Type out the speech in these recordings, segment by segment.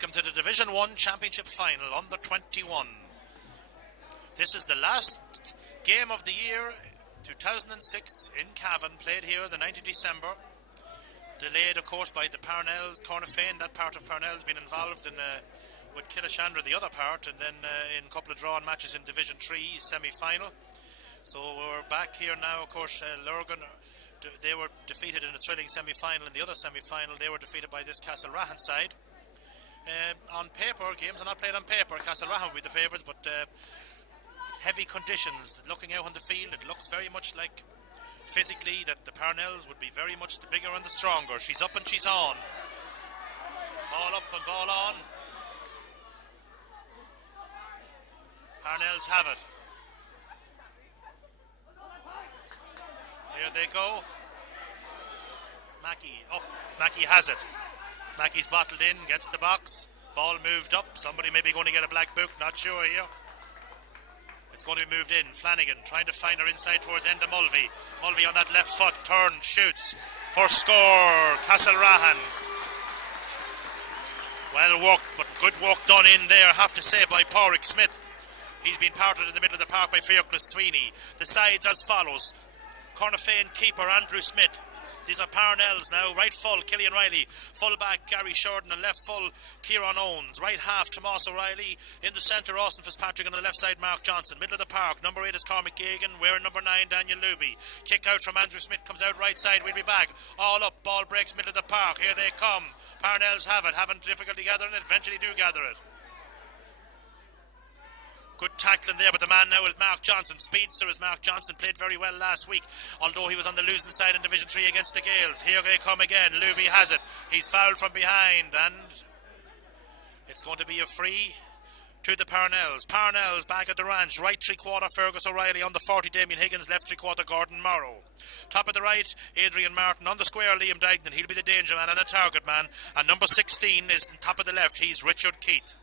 welcome to the Division 1 Championship Final, under 21. This is the last game of the year, 2006, in Cavan, played here the 9th of December. Delayed, of course, by the Parnells, Cornafean. That part of Parnells been involved in with Killeshandra, the other part, and then in a couple of drawn matches in Division 3 semi-final. So we're back here now, of course. Lurgan, they were defeated in a thrilling semi-final. In the other semi-final, they were defeated by this Castlerahan side. On paper, games are not played on paper. Castlerahan will be the favourites, but heavy conditions. Looking out on the field, it looks very much like physically that the Parnells would be very much the bigger and the stronger. She's up and she's on. Ball up and ball on. Parnells have it. Here they go. Mackie up. Mackie has it. Mackie's bottled in, gets the box. Ball moved up. Somebody maybe going to get a black book, not sure here. It's going to be moved in. Flanagan trying to find her inside towards Enda Mulvey. Mulvey on that left foot, turns, shoots. First score, Castlerahan. Well worked, but good work done in there, I have to say, by Pádraig Smith. He's been parted in the middle of the park by Fiachla Sweeney. The sides as follows. Cornafean keeper Andrew Smith. These are Parnells now. Right full, Killian Riley. Full back, Gary Sheridan. And left full, Kieran Owens. Right half, Tomas O'Reilly. In the centre, Austin Fitzpatrick. On the left side, Mark Johnson. Middle of the park, number 8 is Cormac Gagan. Wearing number 9, Daniel Luby. Kick out from Andrew Smith. Comes out right side. We'll be back. All up, ball breaks, middle of the park. Here they come. Parnells have it. Having difficulty gathering it. Eventually do gather it. Good tackling there, but the man now is Mark Johnson. Speedster is Mark Johnson. Played very well last week, although he was on the losing side in Division 3 against the Gales. Here they come again. Luby has it. He's fouled from behind, and it's going to be a free to the Parnells. Parnells back at the ranch. Right three-quarter, Fergus O'Reilly. On the 40, Damien Higgins. Left three-quarter, Gordon Morrow. Top of the right, Adrian Martin. On the square, Liam Dignan. He'll be the danger man and a target man. And number 16 is on top of the left. He's Richard Keith.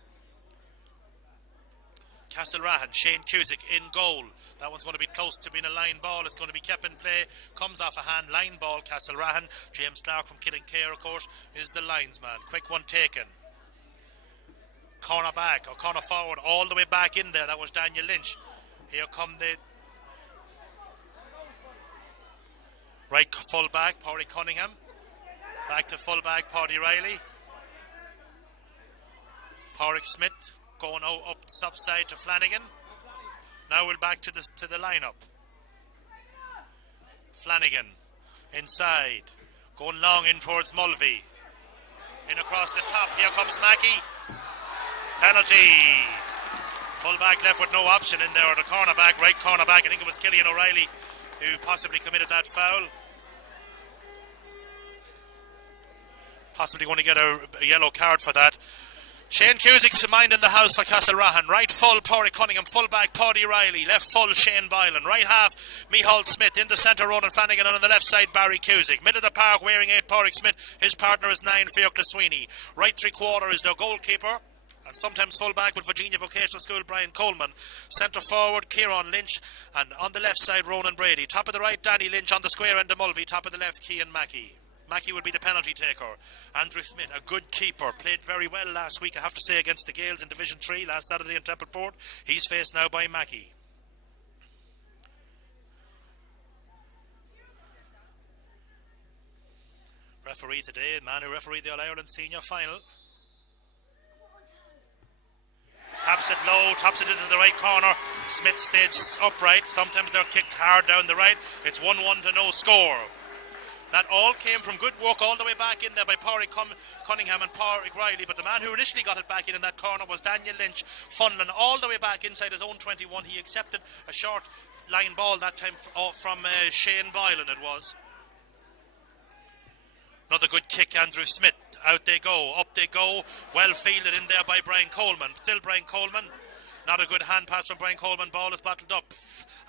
Castlerahan, Shane Cusick in goal. That one's going to be close to being a line ball. It's going to be kept in play. Comes off a hand. Line ball, Castlerahan. James Clark from Killincare, of course, is the linesman. Quick one taken. Corner back, or corner forward, all the way back in there. That was Daniel Lynch. Here come the right full back, Pádraig Cunningham. Back to full back, Paddy Riley. Pádraig Smith. Going up the top side to Flanagan. Now we're back to the lineup. Flanagan inside, going long in towards Mulvey. In across the top. Here comes Mackey. Penalty. Full back left with no option in there. Or the cornerback, right cornerback. I think it was Killian O'Reilly who possibly committed that foul. Possibly going to get a yellow card for that. Shane Cusick's mind in the house for Castlerahan. Right full, Pádraig Cunningham. Full back, Paddy Riley. Left full, Shane Bylan. Right half, Micheál Smith. In the centre, Ronan Flanagan. And on the left side, Barry Cusick. Middle of the park, wearing 8, Pádraig Smith. His partner is 9, Fiachla Sweeney. Right three-quarter is their goalkeeper. And sometimes full back with Virginia Vocational School, Brian Coleman. Centre forward, Kieran Lynch. And on the left side, Ronan Brady. Top of the right, Danny Lynch. On the square end of Mulvey. Top of the left, Cian Mackey. Mackey will be the penalty taker. Andrew Smith, a good keeper, played very well last week, I have to say, against the Gales in Division 3 last Saturday in Templeport. He's faced now by Mackey. Referee today, man who refereed the All-Ireland Senior Final. Taps it low, taps it into the right corner. Smith stays upright. Sometimes they're kicked hard down the right. It's 1-1 to no score. That all came from good work all the way back in there by Pádraig Cunningham and Pádraig Riley. But the man who initially got it back in that corner was Daniel Lynch, funneling all the way back inside his own 21. He accepted a short line ball that time from Shane Bylan, it was. Another good kick, Andrew Smith. Out they go, up they go. Well fielded in there by Brian Coleman. Still Brian Coleman. Not a good hand pass from Brian Coleman. Ball is bottled up.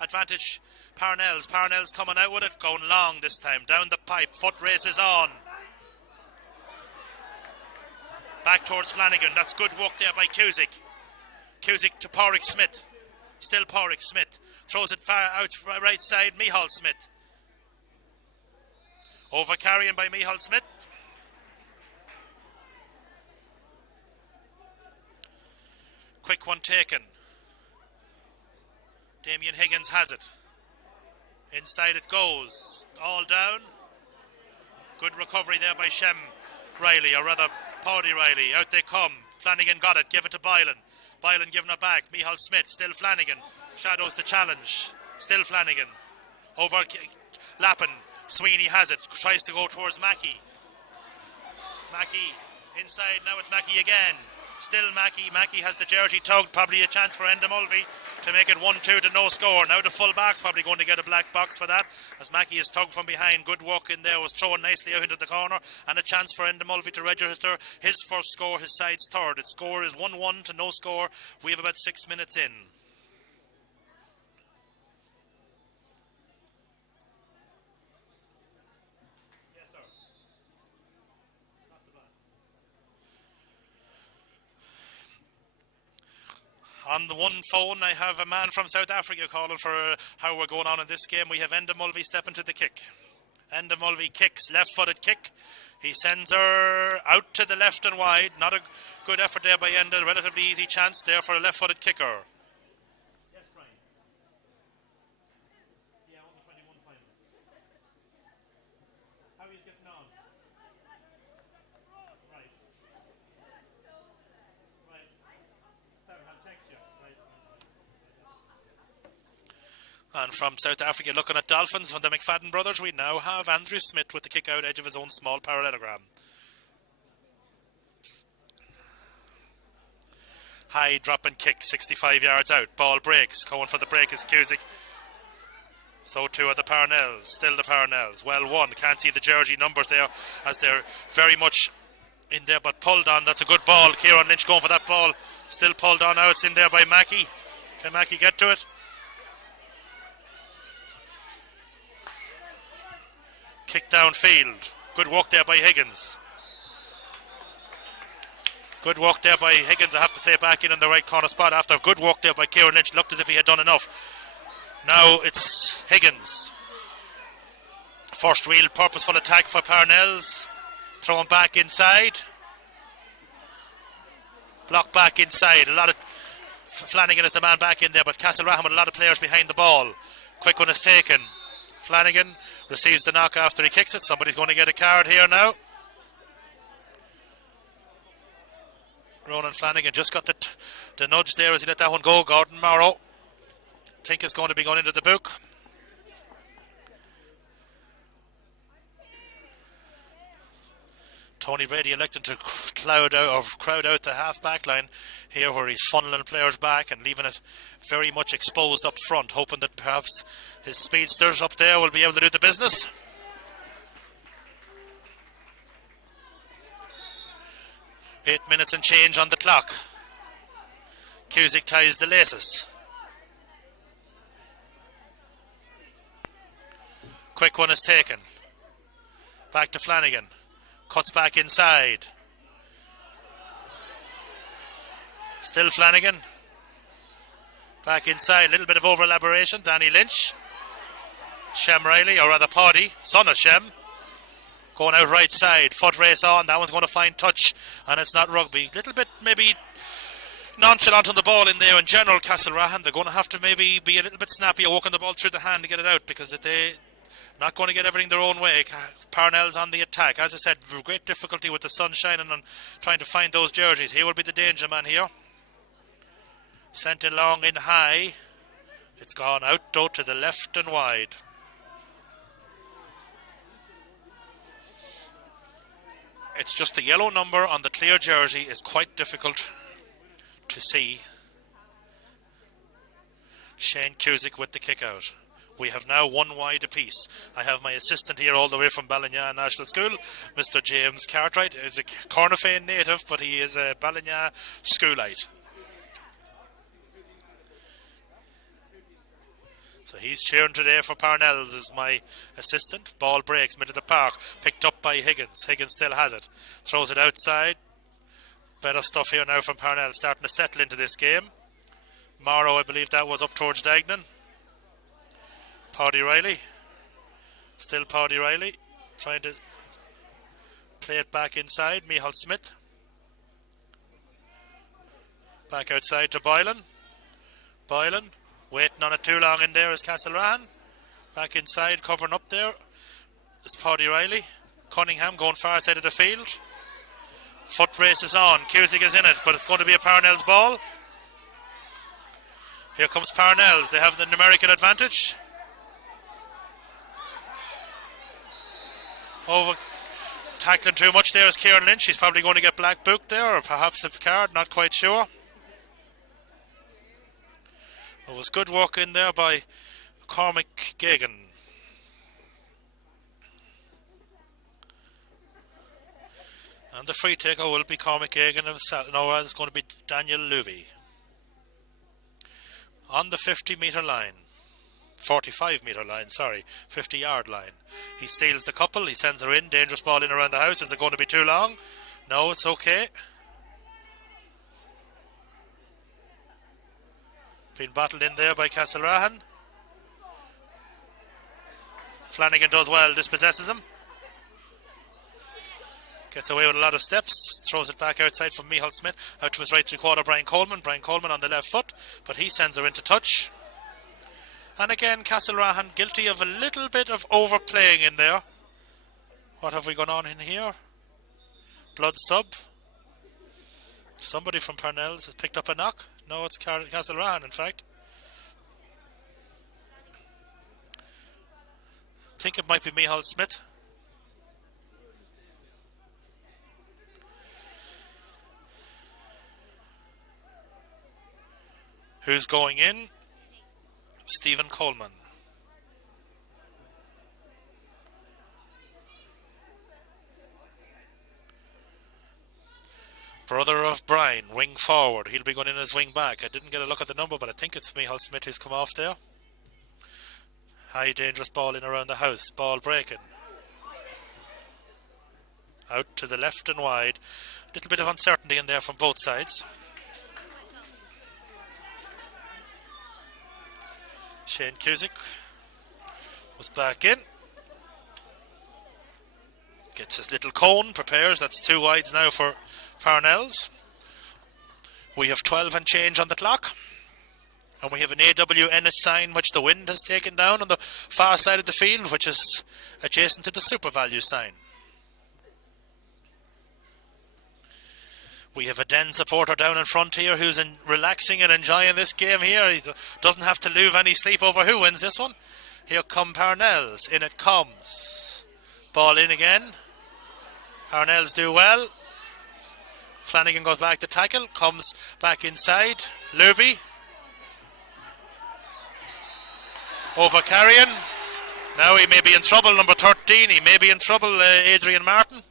Advantage Parnells. Parnells coming out with it. Going long this time. Down the pipe. Foot race is on. Back towards Flanagan. That's good work there by Cusick. Cusick to Pádraig Smith. Still Pádraig Smith. Throws it far out right side. Micheál Smith. Over carrying by Micheál Smith. Quick one taken. Damien Higgins has it. Inside it goes. All down. Good recovery there by Shem Riley, or rather Paddy Riley. Out they come. Flanagan got it. Give it to Boylan. Boylan giving it back. Michal Smith. Still Flanagan. Shadows the challenge. Still Flanagan. Over Lappin. Sweeney has it. Tries to go towards Mackey. Mackey inside. Now it's Mackey again. Still Mackey. Mackey has the jersey tugged. Probably a chance for Enda Mulvey to make it 1-2 to no score. Now the full back's probably going to get a black box for that, as Mackey is tugged from behind. Good walk in there. Was thrown nicely out into the corner. And a chance for Enda Mulvey to register his first score. His side's third. Its score is 1-1 to no score. We have about 6 minutes in. On the one phone, I have a man from South Africa calling for how we're going on in this game. We have Enda Mulvey stepping to the kick. Enda Mulvey kicks, left-footed kick. He sends her out to the left and wide. Not a good effort there by Enda. Relatively easy chance there for a left-footed kicker. Yes, Brian. Yeah, on the 21 final. How he's getting on? Right. And from South Africa, looking at Dolphins from the McFadden brothers, we now have Andrew Smith with the kick out edge of his own small parallelogram. High drop and kick, 65 yards out. Ball breaks. Going for the break is Cusick. So too are the Parnells. Still the Parnells. Well won. Can't see the jersey numbers there, as they're very much in there, but pulled on. That's a good ball. Kieran Lynch going for that ball. Still pulled on now. It's in there by Mackey. Can Mackey get to it? Kick downfield. Good work there by Higgins. Good work there by Higgins, I have to say, back in the right corner spot after good work there by Kieran Lynch. Looked as if he had done enough. Now it's Higgins. First real purposeful attack for Parnells. Throwing back inside. Block back inside. A lot of Flanagan is the man back in there, but Castlerahan with a lot of players behind the ball. Quick one is taken. Flanagan receives the knock after he kicks it. Somebody's going to get a card here now. Ronan Flanagan just got the nudge there as he let that one go. Gordon Morrow, think is going to be going into the book. Tony Brady electing to crowd out the half back line here, where he's funneling players back and leaving it very much exposed up front, hoping that perhaps his speedsters up there will be able to do the business. Eight minutes and change on the clock. Cusick ties the laces. Quick one is taken. Back to Flanagan. Cuts back inside. Still Flanagan. Back inside. A little bit of over elaboration. Danny Lynch. Shem Riley, or rather Paddy, son of Shem. Going out right side. Foot race on. That one's going to find touch. And it's not rugby. Little bit maybe nonchalant on the ball in there in general. Castlerahan, they're going to have to maybe be a little bit snappy at walking the ball through the hand to get it out, because they not going to get everything their own way. Parnell's on the attack. As I said, great difficulty with the sun shining and trying to find those jerseys. He will be the danger man here. Sent it long in high. It's gone out though to the left and wide. It's just the yellow number on the clear jersey is quite difficult to see. Shane Cusick with the kick out. We have now one wide apiece. I have my assistant here all the way from Ballina National School, Mr. James Cartwright. He's a Cornafean native, but he is a Ballina schoolite. So he's cheering today for Parnells as my assistant. Ball breaks middle of the park. Picked up by Higgins. Higgins still has it. Throws it outside. Better stuff here now from Parnells, starting to settle into this game. Morrow, I believe that was up towards Dagnan. Paddy Riley. Still Paddy Riley. Trying to play it back inside. Michal Smith. Back outside to Boylan. Boylan waiting on it too long in there is Castlerahan. Back inside, covering up there is Paddy Riley. Cunningham going far side of the field. Foot race is on. Cusick is in it, but it's going to be a Parnells ball. Here comes Parnells. They have the numerical advantage. Over tackling too much there is Kieran Lynch. He's probably going to get black booked there, or perhaps a card, not quite sure. It was good work in there by Cormac Gagan. And the free taker will be Cormac Gagan himself. No, it's going to be Daniel Louvy. On the 50-metre line. 45-metre line, 50-yard line. He steals the couple, he sends her in. Dangerous ball in around the house. Is it going to be too long? No, it's okay. Being battled in there by Castlerahan. Flanagan does well, dispossesses him. Gets away with a lot of steps, throws it back outside from Michal Smith, out to his right three-quarter, Brian Coleman. Brian Coleman on the left foot, but he sends her into touch. And again, Castlerahan guilty of a little bit of overplaying in there. What have we gone on in here? Blood sub. Somebody from Parnells has picked up a knock. No, it's Castlerahan, in fact. I think it might be Michal Smith. Who's going in? Stephen Coleman. Brother of Brian, wing forward. He'll be going in as wing back. I didn't get a look at the number, but I think it's Michal Smith who's come off there. High dangerous ball in around the house. Ball breaking. Out to the left and wide. A little bit of uncertainty in there from both sides. Shane Cusick was back in. Gets his little cone, prepares. That's 2 wides now for Parnells. We have 12 and change on the clock. And we have an AWNS sign which the wind has taken down on the far side of the field, which is adjacent to the super value sign. We have a Den supporter down in front here who's relaxing and enjoying this game here. He doesn't have to lose any sleep over who wins this one. Here come Parnells. In it comes. Ball in again. Parnells do well. Flanagan goes back to tackle. Comes back inside. Luby. Over Carrion. Now he may be in trouble, number 13. He may be in trouble, Adrian Martin.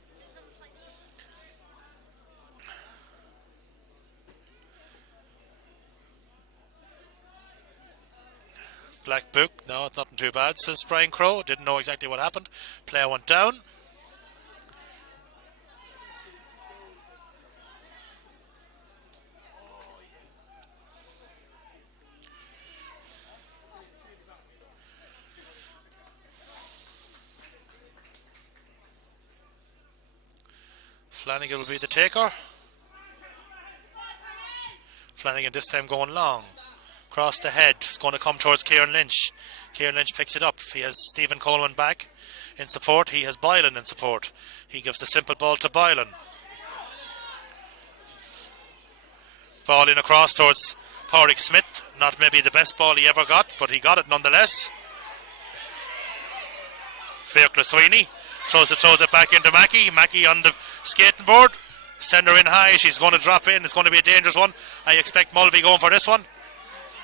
Black book, no, it's nothing too bad, says Brian Crow. Didn't know exactly what happened. Player went down. Flanagan will be the taker. Flanagan this time going long. Across the head, it's going to come towards Kieran Lynch. Kieran Lynch picks it up. He has Stephen Coleman back in support. He has Boylan in support. He gives the simple ball to Boylan. Ball in across towards Pádraig Smith. Not maybe the best ball he ever got, but he got it nonetheless. Fiacla Sweeney throws it back into Mackey. Mackey on the skating board. Send her in high. She's going to drop in. It's going to be a dangerous one. I expect Mulvey going for this one.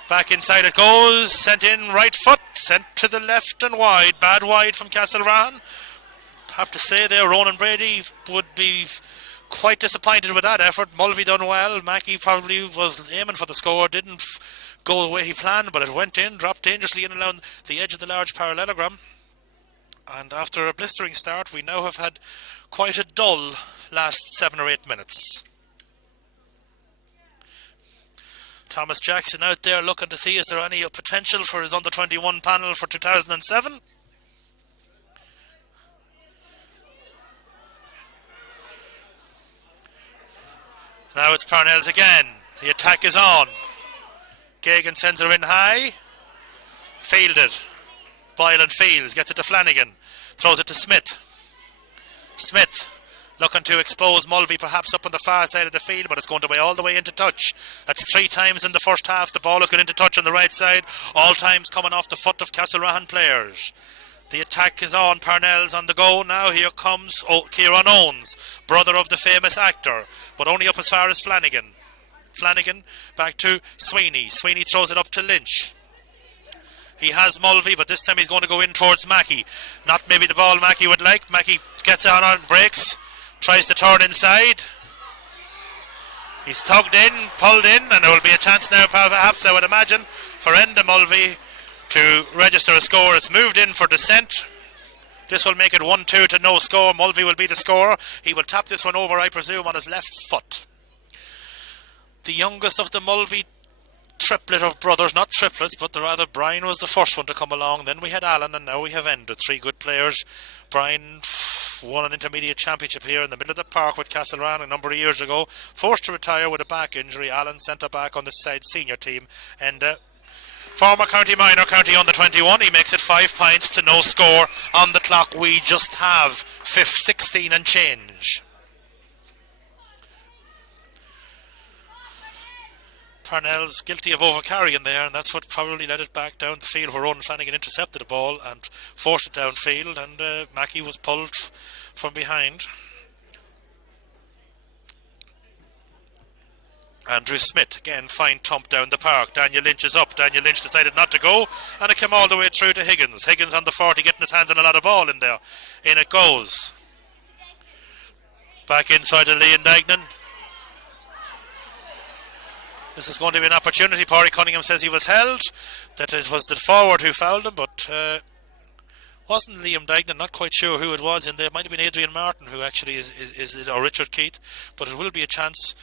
Back inside it goes, sent in right foot, sent to the left and wide, bad wide from Castlerahan. Have to say there, Ronan Brady would be quite disappointed with that effort. Mulvey done well, Mackey probably was aiming for the score, didn't go the way he planned, but it went in, dropped dangerously in and around the edge of the large parallelogram. And after a blistering start, we now have had quite a dull last 7 or 8 minutes. Thomas Jackson out there looking to see is there any potential for his under-21 panel for 2007. Now it's Parnells again. The attack is on. Gagan sends her in high. Fielded. Boylan fields. Gets it to Flanagan. Throws it to Smith. Smith looking to expose Mulvey perhaps up on the far side of the field, but it's going to be all the way into touch. That's 3 times in the first half. The ball has gone into touch on the right side. All times coming off the foot of Castlerahan players. The attack is on. Parnells on the go now. Here comes Kieran Owens, brother of the famous actor, but only up as far as Flanagan. Flanagan back to Sweeney. Sweeney throws it up to Lynch. He has Mulvey, but this time he's going to go in towards Mackey. Not maybe the ball Mackey would like. Mackey gets on breaks, tries to turn inside. He's tugged in, pulled in, and there will be a chance now, perhaps I would imagine, for Enda Mulvey to register a score. It's moved in for Descent. This will make it 1-2 to no score. Mulvey will be the scorer. He will tap this one over, I presume, on his left foot. The youngest of the Mulvey triplet of brothers, not triplets, but rather Brian was the first one to come along. Then we had Alan, and now we have Enda. 3 good players. Brian won an intermediate championship here in the middle of the park with Castlerahan a number of years ago. Forced to retire with a back injury. Alan centre back on the side senior team. And former county minor, county under 21. He makes it 5 points to no score on the clock. We just have 16 and change. Parnells guilty of overcarrying there, and that's what probably led it back down the field, where Ronan Flanagan intercepted the ball and forced it downfield, and Mackey was pulled from behind. Andrew Smith, again, fine thump down the park. Daniel Lynch is up. Daniel Lynch decided not to go, and it came all the way through to Higgins. Higgins on the 40, getting his hands on a lot of ball in there. In it goes. Back inside to Liam Dagnan. This is going to be an opportunity. Pádraig Cunningham says he was held, that it was the forward who fouled him, but wasn't Liam Dagnan. Not quite sure who it was in there. It might have been Adrian Martin, who actually is or Richard Keith, but it will be a chance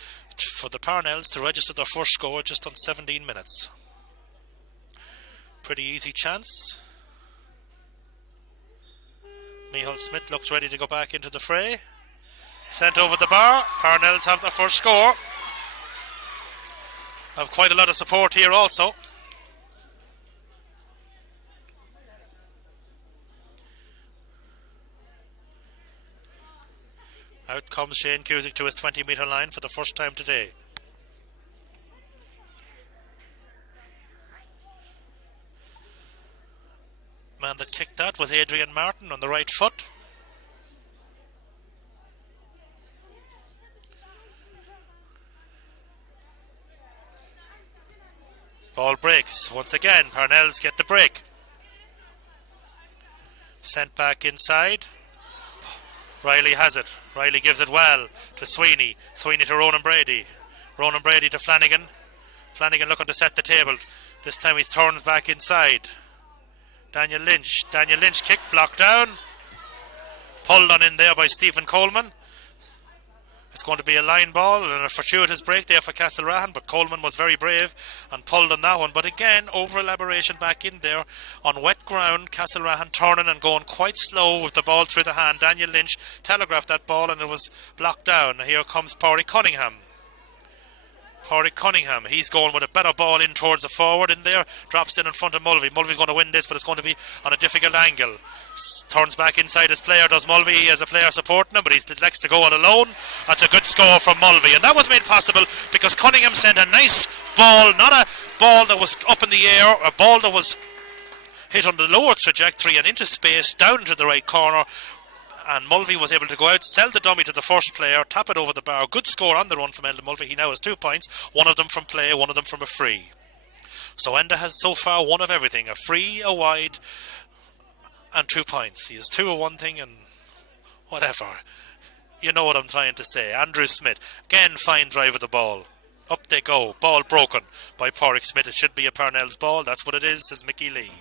for the Parnells to register their first score just on 17 minutes. Pretty easy chance. Micheál Smith looks ready to go back into the fray. Sent over the bar. Parnells have their first score. Have quite a lot of support here also. Out comes Shane Cusick to his 20-metre line for the first time today. Man that kicked that was Adrian Martin on the right foot. Ball breaks. Once again, Parnells get the break. Sent back inside. Riley has it. Riley gives it well to Sweeney. Sweeney to Ronan Brady. Ronan Brady to Flanagan. Flanagan looking to set the table. This time he turns back inside. Daniel Lynch. Daniel Lynch kick blocked down. Pulled on in there by Stephen Coleman. It's going to be a line ball and a fortuitous break there for Castlerahan, but Coleman was very brave and pulled on that one. But again, over-elaboration back in there on wet ground. Castlerahan turning and going quite slow with the ball through the hand. Daniel Lynch telegraphed that ball and it was blocked down. Here comes Pádraig Cunningham. Pádraig Cunningham, he's going with a better ball in towards the forward in there. Drops in front of Mulvey. Mulvey's going to win this, but it's going to be on a difficult angle. Turns back inside his player, does Mulvey. He has a player supporting him, but he likes to go on alone. That's a good score from Mulvey, and that was made possible because Cunningham sent a nice ball, not a ball that was up in the air, a ball that was hit on the lower trajectory and into space, down to the right corner. And Mulvey was able to go out, sell the dummy to the first player, tap it over the bar. Good score on the run from Enda Mulvey. He now has 2 points, one of them from play, one of them from a free. So Enda has so far one of everything, a free, a wide, and 2 points. He has 2 of one thing and whatever. You know what I'm trying to say. Andrew Smith, again, fine drive of the ball. Up they go. Ball broken by Pádraig Smith. It should be a Parnells ball. That's what it is, says Mickey Lee.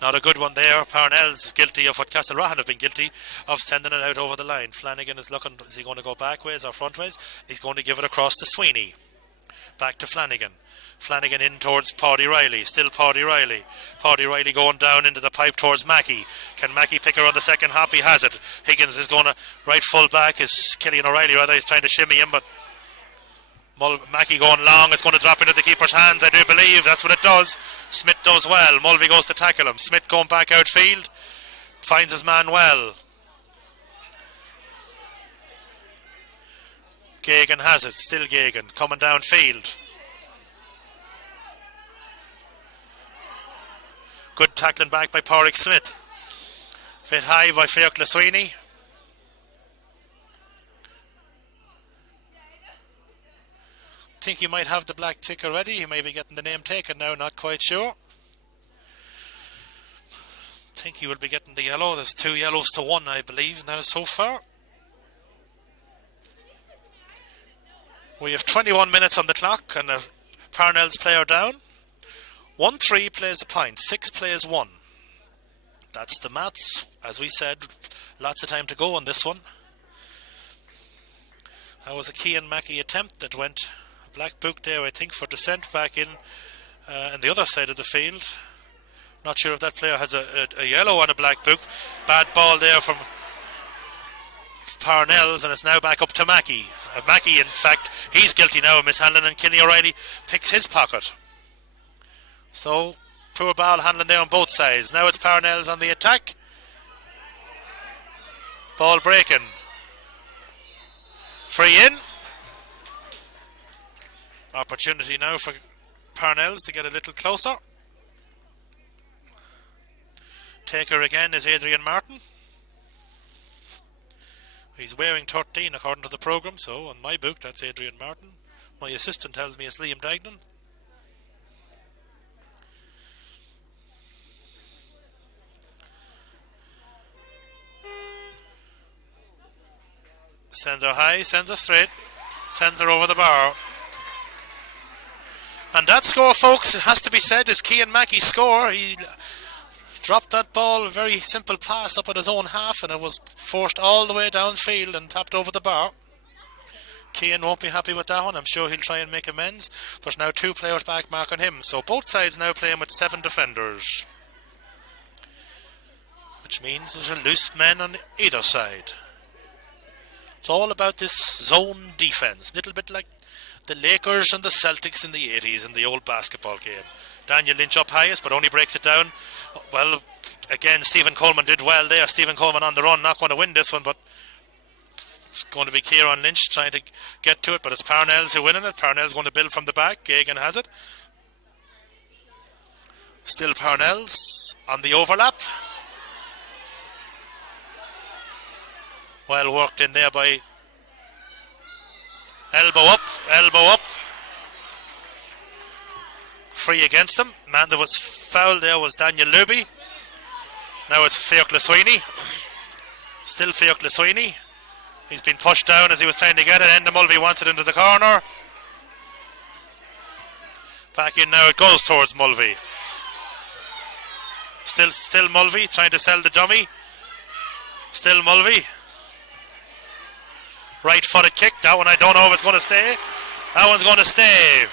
Not a good one there. Parnells guilty of what Castlerahan have been guilty of, sending it out over the line. Flanagan is looking, is he going to go backways or frontways? He's going to give it across to Sweeney. Back to Flanagan. Flanagan in towards Paddy Riley. Still Paddy Riley. Paddy Riley going down into the pipe towards Mackey. Can Mackey pick her on the second hop? He has it. Higgins is going to right full back. Is Killian O'Reilly rather. He's trying to shimmy him, but Mackey going long. It's going to drop into the keeper's hands, I do believe. That's what it does. Smith does well. Mulvey goes to tackle him. Smith going back outfield. Finds his man well. Gagan has it. Still Gagan. Coming downfield. Good tackling back by Pádraig Smith. Fit high by Fiacla Sweeney. Think he might have the black tick already. He may be getting the name taken now, not quite sure. Think he will be getting the yellow. There's 2 yellows to 1, I believe, now so far. We have 21 minutes on the clock and a Parnells player down. 1-3 plays a point, 6 plays 1. That's the maths. As we said, lots of time to go on this one. That was a Cian Mackey attempt that went a black book there, I think, for descent back in the other side of the field. Not sure if that player has a yellow on a black book. Bad ball there from Parnells, and it's now back up to Mackey. Mackey, in fact, he's guilty now of mishandling, and Killian O'Reilly picks his pocket. So, poor ball handling there on both sides. Now it's Parnells on the attack. Ball breaking. Free in. Opportunity now for Parnells to get a little closer. Taker again is Adrian Martin. He's wearing 13 according to the programme, so on my book that's Adrian Martin. My assistant tells me it's Liam Dagnan. Sends her high, sends her straight, sends her over the bar. And that score, folks, it has to be said, is Cian Mackey's score. He dropped that ball, a very simple pass up at his own half, and it was forced all the way downfield and tapped over the bar. Cian won't be happy with that one. I'm sure he'll try and make amends. There's now 2 players back marking him, so both sides now playing with 7 defenders, which means there's a loose man on either side. It's all about this zone defense, little bit like the Lakers and the Celtics in the 80s in the old basketball game. Daniel Lynch up highest, but only breaks it down. Well, again, Stephen Coleman did well there. Stephen Coleman on the run, not going to win this one, but it's going to be Kieran Lynch trying to get to it, but it's Parnells who winning it. Parnells going to build from the back. Gagan has it. Still Parnells on the overlap. Well worked in there by elbow up. Free against him. Man that was fouled there was Daniel Luby. Now it's Fiacla Sweeney. Still Fiacla Sweeney. He's been pushed down as he was trying to get it. Enda Mulvey wants it into the corner. Back in now, it goes towards Mulvey. Still Mulvey trying to sell the dummy. Still Mulvey. Right footed kick. That one I don't know if it's going to stay. That one's going to stay.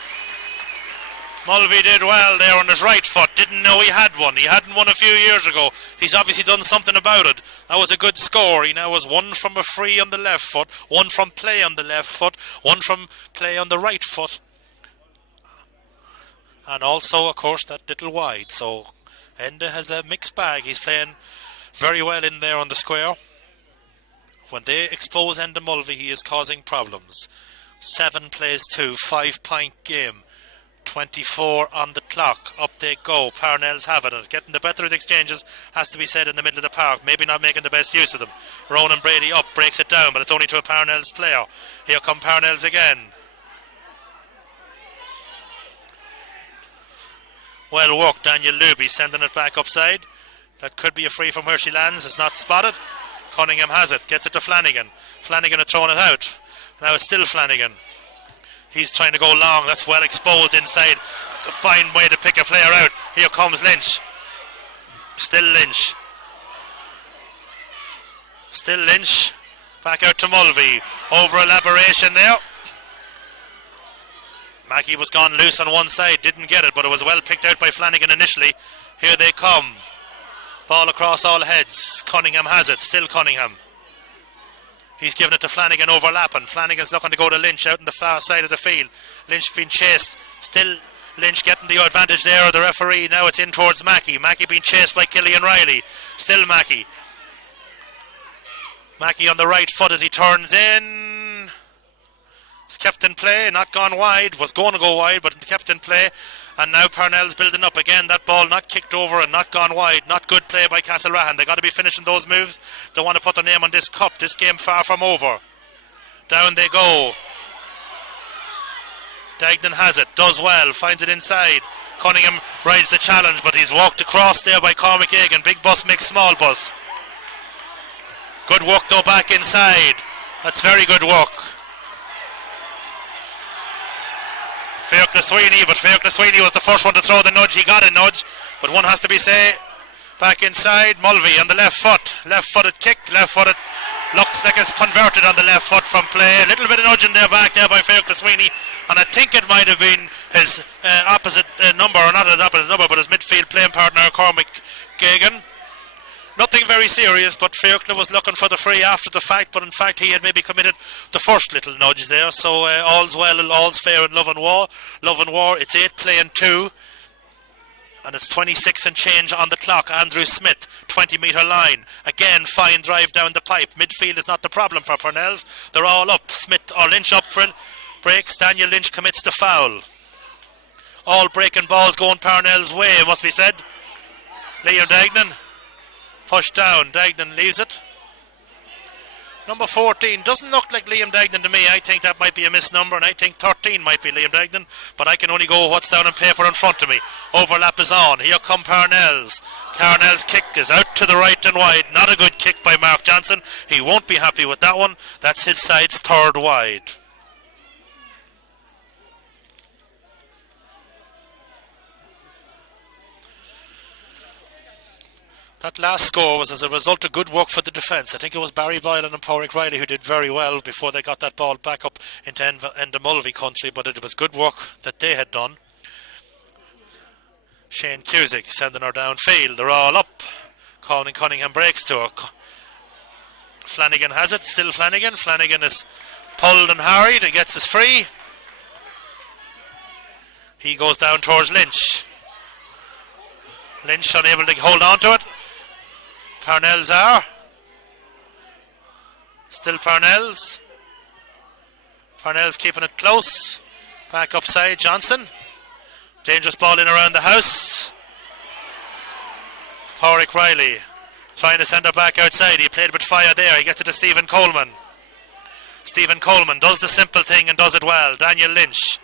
Mulvey did well there on his right foot. Didn't know he had one. He hadn't one a few years ago. He's obviously done something about it. That was a good score. He now was 1 from a free on the left foot, 1 from play on the left foot, 1 from play on the right foot. And also, of course, that little wide. So Enda has a mixed bag. He's playing very well in there on the square. When they expose Enda Mulvey, he is causing problems. 7 plays 2, 5-point game. 24 on the clock. Up they go. Parnells having it. Getting the better of the exchanges, has to be said, in the middle of the park. Maybe not making the best use of them. Ronan Brady up, breaks it down, but it's only to a Parnells player. Here come Parnells again. Well worked, Daniel Luby sending it back upside. That could be a free from where she lands. It's not spotted. Cunningham has it. Gets it to Flanagan. Flanagan had thrown it out. Now it's still Flanagan. He's trying to go long. That's well exposed inside. It's a fine way to pick a player out. Here comes Lynch. Still Lynch. Still Lynch. Back out to Mulvey. Over elaboration there. Mackey was gone loose on one side, didn't get it, but it was well picked out by Flanagan initially. Here they come. Ball across all heads. Cunningham has it, still Cunningham. He's given it to Flanagan overlapping. Flanagan's looking to go to Lynch out in the far side of the field. Lynch being chased. Still Lynch getting the advantage there of the referee. Now it's in towards Mackey. Mackey being chased by Killian Riley. Still Mackey. Mackey on the right foot as he turns in. It's kept in play, not gone wide. Was going to go wide, but kept in play. And now Parnell's building up again. That ball not kicked over and not gone wide. Not good play by Castlerahan. They got to be finishing those moves. They want to put their name on this cup. This game far from over. Down they go. Dagnan has it. Does well. Finds it inside. Cunningham rides the challenge, but he's walked across there by Cormac Egan. Big bus makes small bus. Good work though back inside. That's very good work. Fiachla Sweeney, but Fiachla Sweeney was the first one to throw the nudge. He got a nudge, but one has to be say. Back inside, Mulvey on the left foot. Left-footed kick, left-footed. Looks like it's converted on the left foot from play. A little bit of nudging there back there by Fiachla Sweeney. And I think it might have been his opposite number, or not his opposite number, but his midfield playing partner, Cormac Gagan. Nothing very serious, but Fiachla was looking for the free after the fact, but in fact he had maybe committed the first little nudge there. So all's well and all's fair in love and war. Love and war, it's 8 playing 2. And it's 26 and change on the clock. Andrew Smith, 20-metre line. Again, fine drive down the pipe. Midfield is not the problem for Parnells. They're all up. Smith or Lynch up for it. Breaks. Daniel Lynch commits the foul. All breaking balls going Parnell's way, it must be said. Liam Dagnan. Pushed down. Dagnan leaves it. Number 14 doesn't look like Liam Dagnan to me. I think that might be a misnumber, and I think 13 might be Liam Dagnan, but I can only go what's down on paper in front of me. Overlap is on. Here come Parnells. Parnell's kick is out to the right and wide. Not a good kick by Mark Johnson. He won't be happy with that one. That's his side's third wide. That last score was as a result of good work for the defence. I think it was Barry Boylan and Pádraig Riley who did very well before they got that ball back up into Mulvey country, but it was good work that they had done. Shane Cusick sending her downfield. They're all up. Colin Cunningham breaks to her. Flanagan has it. Still Flanagan. Flanagan is pulled and harried and gets us free. He goes down towards Lynch. Lynch unable to hold on to it. Parnells are. Still Parnells. Parnells keeping it close. Back upside, Johnson. Dangerous ball in around the house. Pádraig Riley trying to send her back outside. He played with fire there. He gets it to Stephen Coleman. Stephen Coleman does the simple thing and does it well. Daniel Lynch.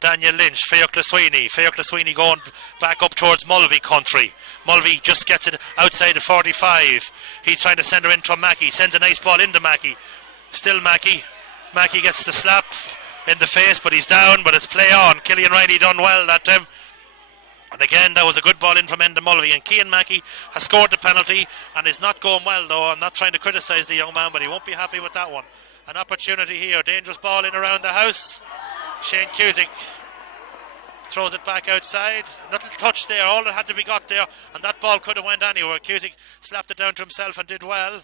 Fiachla Sweeney. Fiachla Sweeney going back up towards Mulvey country. Mulvey just gets it outside the 45. He's trying to send her into Mackey. Sends a nice ball into Mackey. Still Mackey. Mackey gets the slap in the face, but he's down, but it's play on. Killian Riley done well that time. And again, that was a good ball in from Enda Mulvey. And Cian Mackey has scored the penalty and is not going well, though. I'm not trying to criticise the young man, but he won't be happy with that one. An opportunity here. Dangerous ball in around the house. Shane Cusick throws it back outside. Little touch there. All that had to be got there. And that ball could have went anywhere. Cusick slapped it down to himself and did well.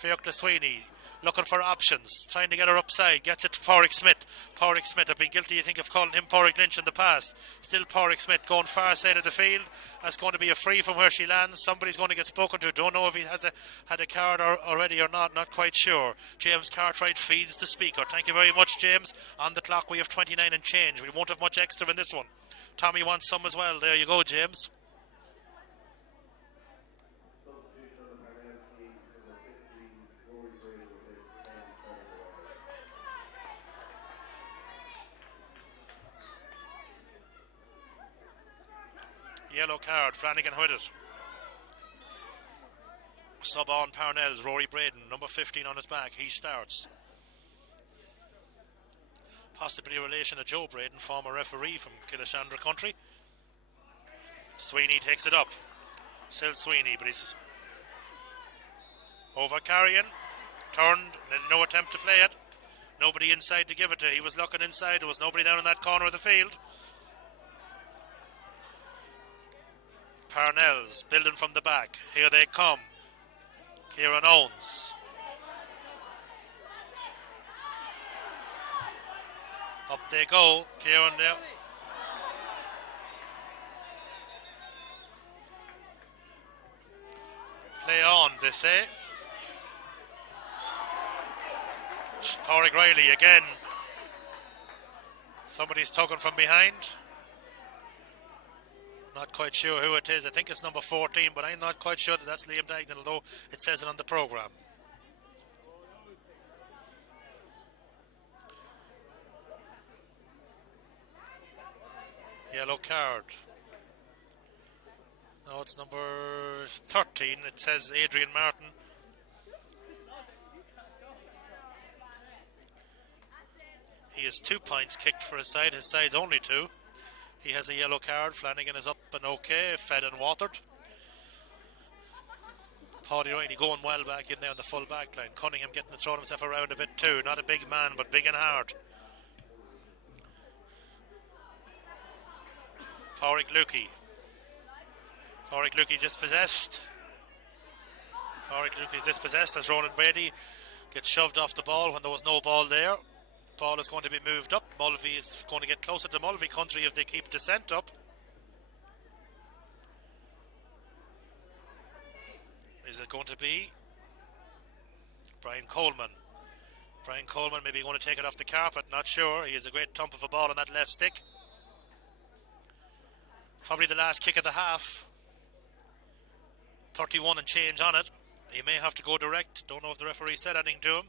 Fiachla Sweeney looking for options. Trying to get her upside. Gets it to Pádraig Smith. Pádraig Smith. I've been guilty, I think, of calling him Pádraig Lynch in the past. Still Pádraig Smith going far side of the field. That's going to be a free from where she lands. Somebody's going to get spoken to. Don't know if he has had a card already or not. Not quite sure. James Cartwright feeds the speaker. Thank you very much, James. On the clock we have 29 and change. We won't have much extra in this one. Tommy wants some as well. There you go, James. Yellow card, Flanagan with it. Sub on Parnells, Rory Braden, number 15 on his back, he starts. Possibly a relation to Joe Braden, former referee from Killeshandra country. Sweeney takes it up. Still Sweeney, but he's over carrying. Turned, no attempt to play it. Nobody inside to give it to. He was looking inside. There was nobody down in that corner of the field. Parnells building from the back. Here they come. Kieran Owens. Up they go. Kieran there. Play on, they say. Pádraig Riley again. Somebody's tugging from behind. Not quite sure who it is. I think it's number 14, but I'm not quite sure that that's Liam Dignan, although it says it on the programme. Yellow card. No, it's number 13. It says Adrian Martin. He has 2 points kicked for his side. His side's only 2. He has a yellow card. Flanagan is up and okay, fed and watered. Pádraig Riley going well back in there on the full back line. Cunningham getting to throw himself around a bit too. Not a big man, but big and hard. Pádraig Luki. Pádraig Luki dispossessed. Pádraig Luki is dispossessed as Ronan Brady gets shoved off the ball when there was no ball there. Ball is going to be moved up. Mulvey is going to get closer to Mulvey country if they keep descent up. Is it going to be Brian Coleman? Brian Coleman maybe going to take it off the carpet, not sure. He has a great thump of a ball on that left stick. Probably the last kick of the half. 31 and change on it. He may have to go direct. Don't know if the referee said anything to him.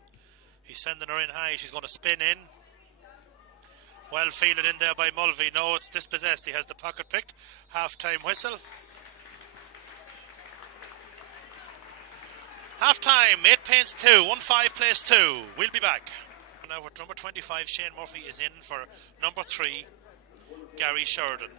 He's sending her in high. She's going to spin in. Well fielded in there by Mulvey. No, it's dispossessed. He has the pocket picked. Half-time whistle. Half-time. 8 paints 2. 1-5 plays 2. We'll be back. Now with number 25, Shane Murphy is in for number 3, Gary Sheridan.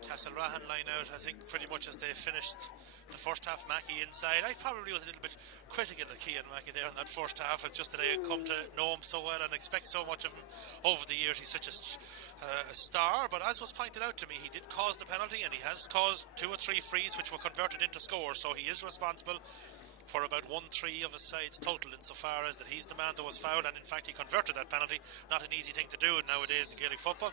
Castlerahan line out, I think, pretty much as they finished the first half. Mackey inside. I probably was a little bit critical of Cian Mackey there in that first half. It's just that I had come to know him so well and expect so much of him over the years. He's such a star, but as was pointed out to me, he did cause the penalty and he has caused 2 or 3 frees which were converted into scores, so he is responsible for about 1-3 of his side's total insofar as that he's the man that was fouled, and in fact he converted that penalty. Not an easy thing to do nowadays in Gaelic football.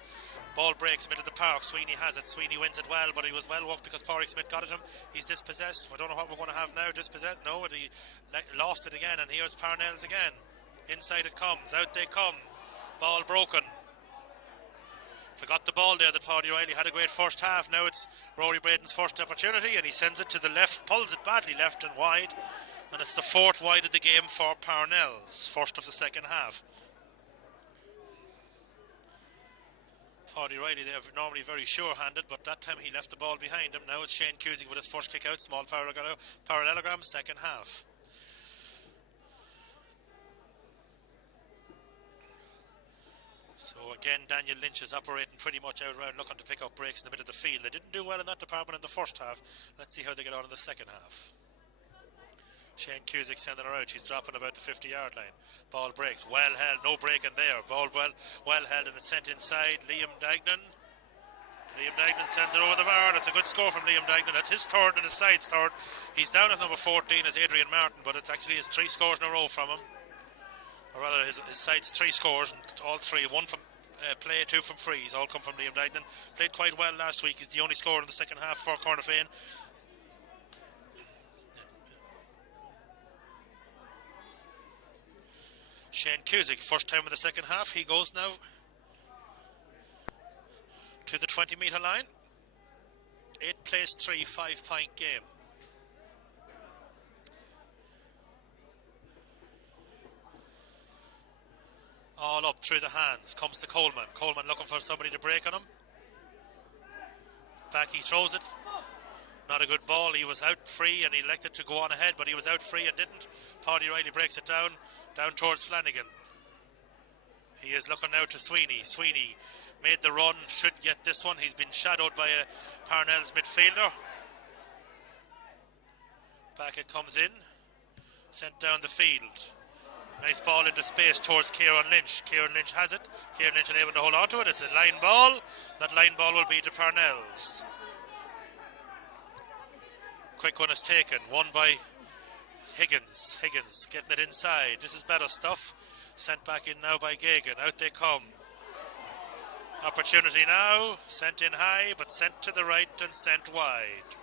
Ball breaks middle of the park. Sweeney has it. Sweeney wins it well, but he was well worked because Pádraig Smith got at him. He's dispossessed. I don't know what we're going to have now. Dispossessed? No, he lost it again, and here's Parnells again. Inside it comes. Out they come. Ball broken. Forgot the ball there that Pádraig Riley had a great first half. Now it's Rory Braden's first opportunity and he sends it to the left, pulls it badly left and wide, and it's the 4th wide of the game for Parnells, first of the second half. Pádraig Riley there normally very sure-handed, but that time he left the ball behind him. Now it's Shane Cusick with his first kick out, small parallelogram, second half. So again, Daniel Lynch is operating pretty much out around looking to pick up breaks in the middle of the field. They didn't do well in that department in the first half. Let's see how they get on in the second half. Shane Cusick sending her out. She's dropping about the 50-yard line. Ball breaks. Well held. No break in there. Ball well held and it's sent inside. Liam Dignan. Liam Dignan sends it over the bar. That's a good score from Liam Dignan. That's his third and his side's third. He's down at number 14 as Adrian Martin, but it's actually his 3 scores in a row from him. Or rather, his side's 3 scores, and all 3, 1 from play, 2 from frees, all come from Liam Dignan. Played quite well last week. He's the only scorer in the second half for Cornafean. Shane Cusick, first time in the second half. He goes now to the 20-metre line. 8 plays 3, 5-point game. All up through the hands. Comes to Coleman. Coleman looking for somebody to break on him. Back he throws it. Not a good ball. He was out free and he elected to go on ahead, but he was out free and didn't. Pádraig Riley breaks it down towards Flanagan. He is looking now to Sweeney. Sweeney made the run, should get this one. He's been shadowed by a Parnells midfielder. Back it comes in. Sent down the field. Nice ball into space towards Kieran Lynch. Kieran Lynch has it. Kieran Lynch unable to hold on to it. It's a line ball. That line ball will be to Parnells. Quick one is taken. Won by Higgins. Higgins getting it inside. This is better stuff. Sent back in now by Gagan. Out they come. Opportunity now. Sent in high, but sent to the right and sent wide.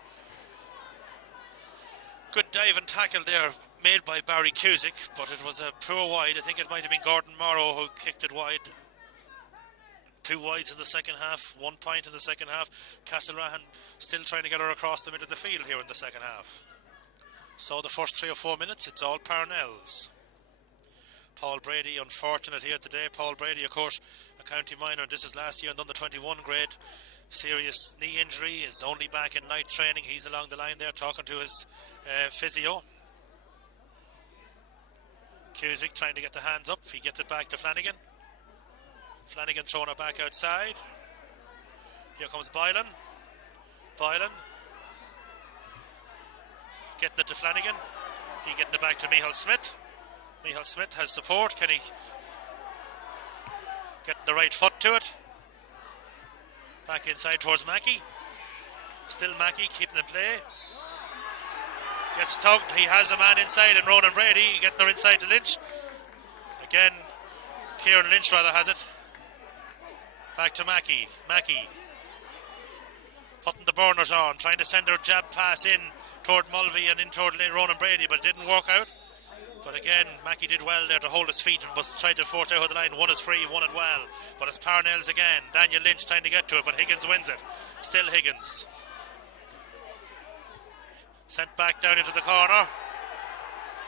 Good dive and tackle there made by Barry Cusick, but it was a poor wide. I think it might have been Gordon Morrow who kicked it wide. 2 wides in the second half, 1 point in the second half. Castlerahan still trying to get her across the middle of the field here in the second half. So the first 3 or 4 minutes, it's all Parnells. Paul Brady, unfortunate here today. Paul Brady, of course, a county minor. This is last year and under 21 grade. Serious knee injury, is only back in night training. He's along the line there talking to his physio. Cusick trying to get the hands up. He gets it back to Flanagan. Flanagan throwing it back outside. Here comes Boylan. Boylan getting it to Flanagan. He getting it back to Michael Smith. Michael Smith has support. Can he get the right foot to it? Back inside towards Mackey. Still Mackey keeping in play. Gets tugged. He has a man inside and Ronan Brady getting her inside to Lynch. Again, Kieran Lynch rather has it. Back to Mackey. Mackey putting the burners on, trying to send her jab pass in toward Mulvey and in toward Ronan Brady, but it didn't work out. But again, Mackey did well there to hold his feet and was trying to force out of the line. One is free, won it well. But it's Parnells again. Daniel Lynch trying to get to it, but Higgins wins it. Still Higgins. Sent back down into the corner.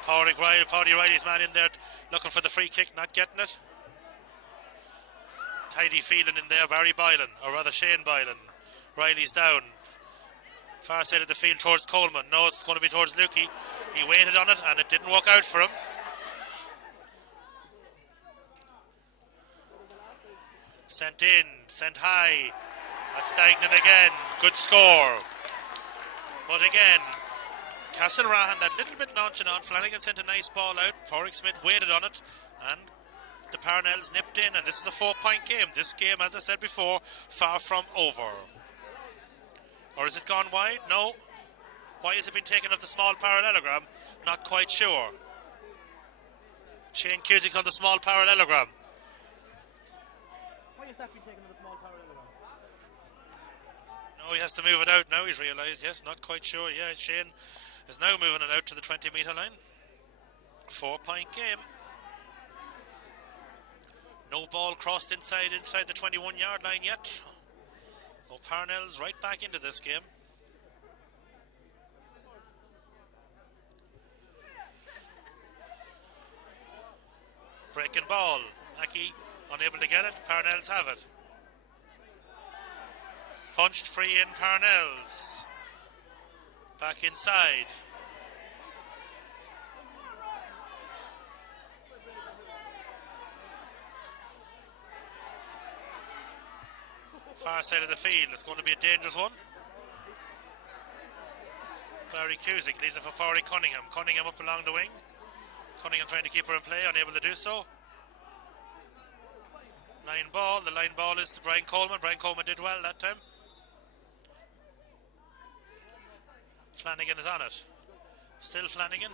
Paddy Riley's man in there looking for the free kick, not getting it. Tidy feeling in there, Barry Boylan, or rather Shane Boylan. Riley's down. Far side of the field towards Coleman. No, it's going to be towards Lukey. He waited on it and it didn't work out for him. Sent in, sent high. That's Stagnan again. Good score. But again, Castlerahan that little bit nonchalant. Flanagan sent a nice ball out. Porrick Smith waited on it and the Parnells nipped in, and this is a 4-point game. This game, as I said before, far from over. Or has it gone wide? No. Why has it been taken off the small parallelogram? Not quite sure. Shane Cusick's on the small parallelogram. Why has that been taken off the small parallelogram? No, he has to move it out now, he's realised. Yes, not quite sure. Yeah, Shane is now moving it out to the 20-metre line. 4-point game. No ball crossed inside the 21-yard line yet. Oh, Parnell's right back into this game. Breaking ball. Mackey unable to get it. Parnells have it. Punched free in Parnells. Back inside. Far side of the field. It's going to be a dangerous one. Barry Cusick leaves it for Paulie Cunningham. Cunningham up along the wing. Cunningham trying to keep her in play, unable to do so. Line ball. The line ball is to Brian Coleman. Brian Coleman did well that time. Flanagan is on it. Still Flanagan.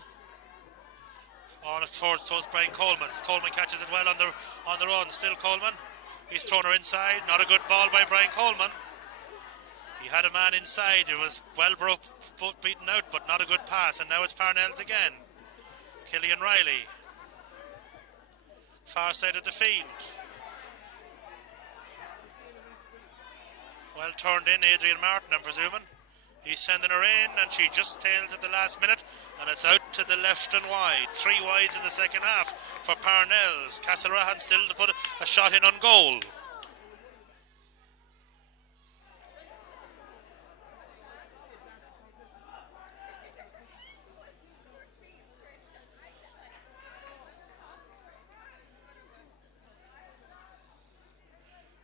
On it towards Brian Coleman's. Coleman catches it well on the run. Still Coleman. He's thrown her inside. Not a good ball by Brian Coleman. He had a man inside. It was well beaten out, but not a good pass. And now it's Parnells again. Killian Riley. Far side of the field. Well turned in, Adrian Martin, I'm presuming. He's sending her in, and she just tails at the last minute, and it's out to the left and wide. 3 wides in the second half for Parnells. Castlerahan still to put a shot in on goal.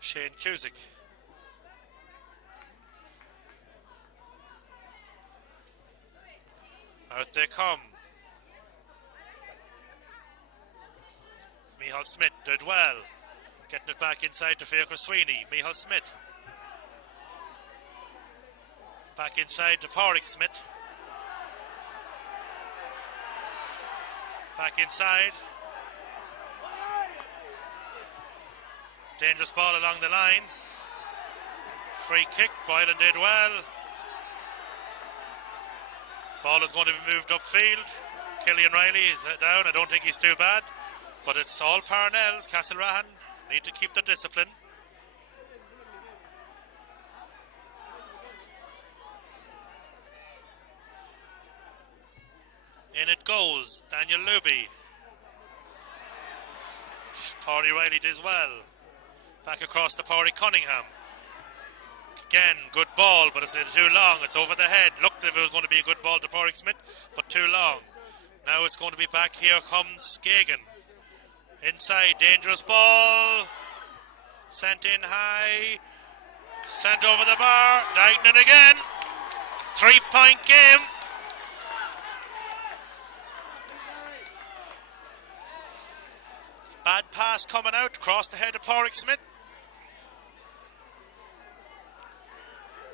Shane Cusick. Out they come. Michal Smith did well. Getting it back inside to Fiacre Sweeney. Michal Smith. Back inside to Pádraig Smith. Back inside. Dangerous ball along the line. Free kick. Boylan did well. Ball is going to be moved upfield. Killian Riley is down. I don't think he's too bad. But it's all Parnells. Castlerahan need to keep the discipline. In it goes. Daniel Luby. Pádraig Riley does well. Back across to Pádraig Cunningham. Again, good ball, but it's too long. It's over the head. Looked as if it was going to be a good ball to Pádraig Smith, but too long. Now it's going to be back. Here comes Gagan. Inside, dangerous ball. Sent in high. Sent over the bar. Dignan again. 3-point game. Bad pass coming out. Across the head of Pádraig Smith.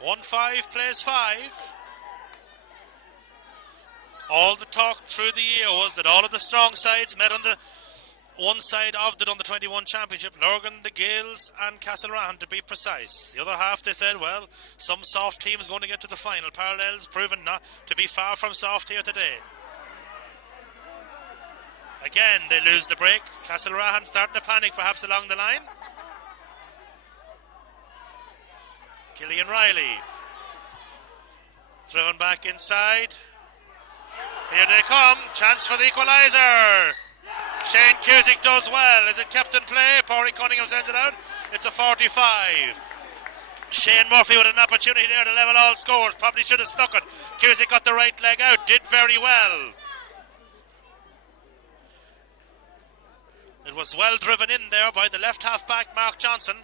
1-5 plays 5. All the talk through the year was that all of the strong sides met on the one side of the Under 21 Championship, Lurgan, the Gales and Castlerahan to be precise. The other half they said, well, some soft team is going to get to the final. Parnells proven not to be far from soft here today. Again, they lose the break. Castlerahan starting to panic perhaps along the line. Killian Riley. Driven back inside. Here they come. Chance for the equaliser. Shane Cusick does well. Is it kept in play? Pádraig Cunningham sends it out. It's a 45. Shane Murphy with an opportunity there to level all scores. Probably should have stuck it. Cusick got the right leg out. Did very well. It was well driven in there by the left half back Mark Johnson.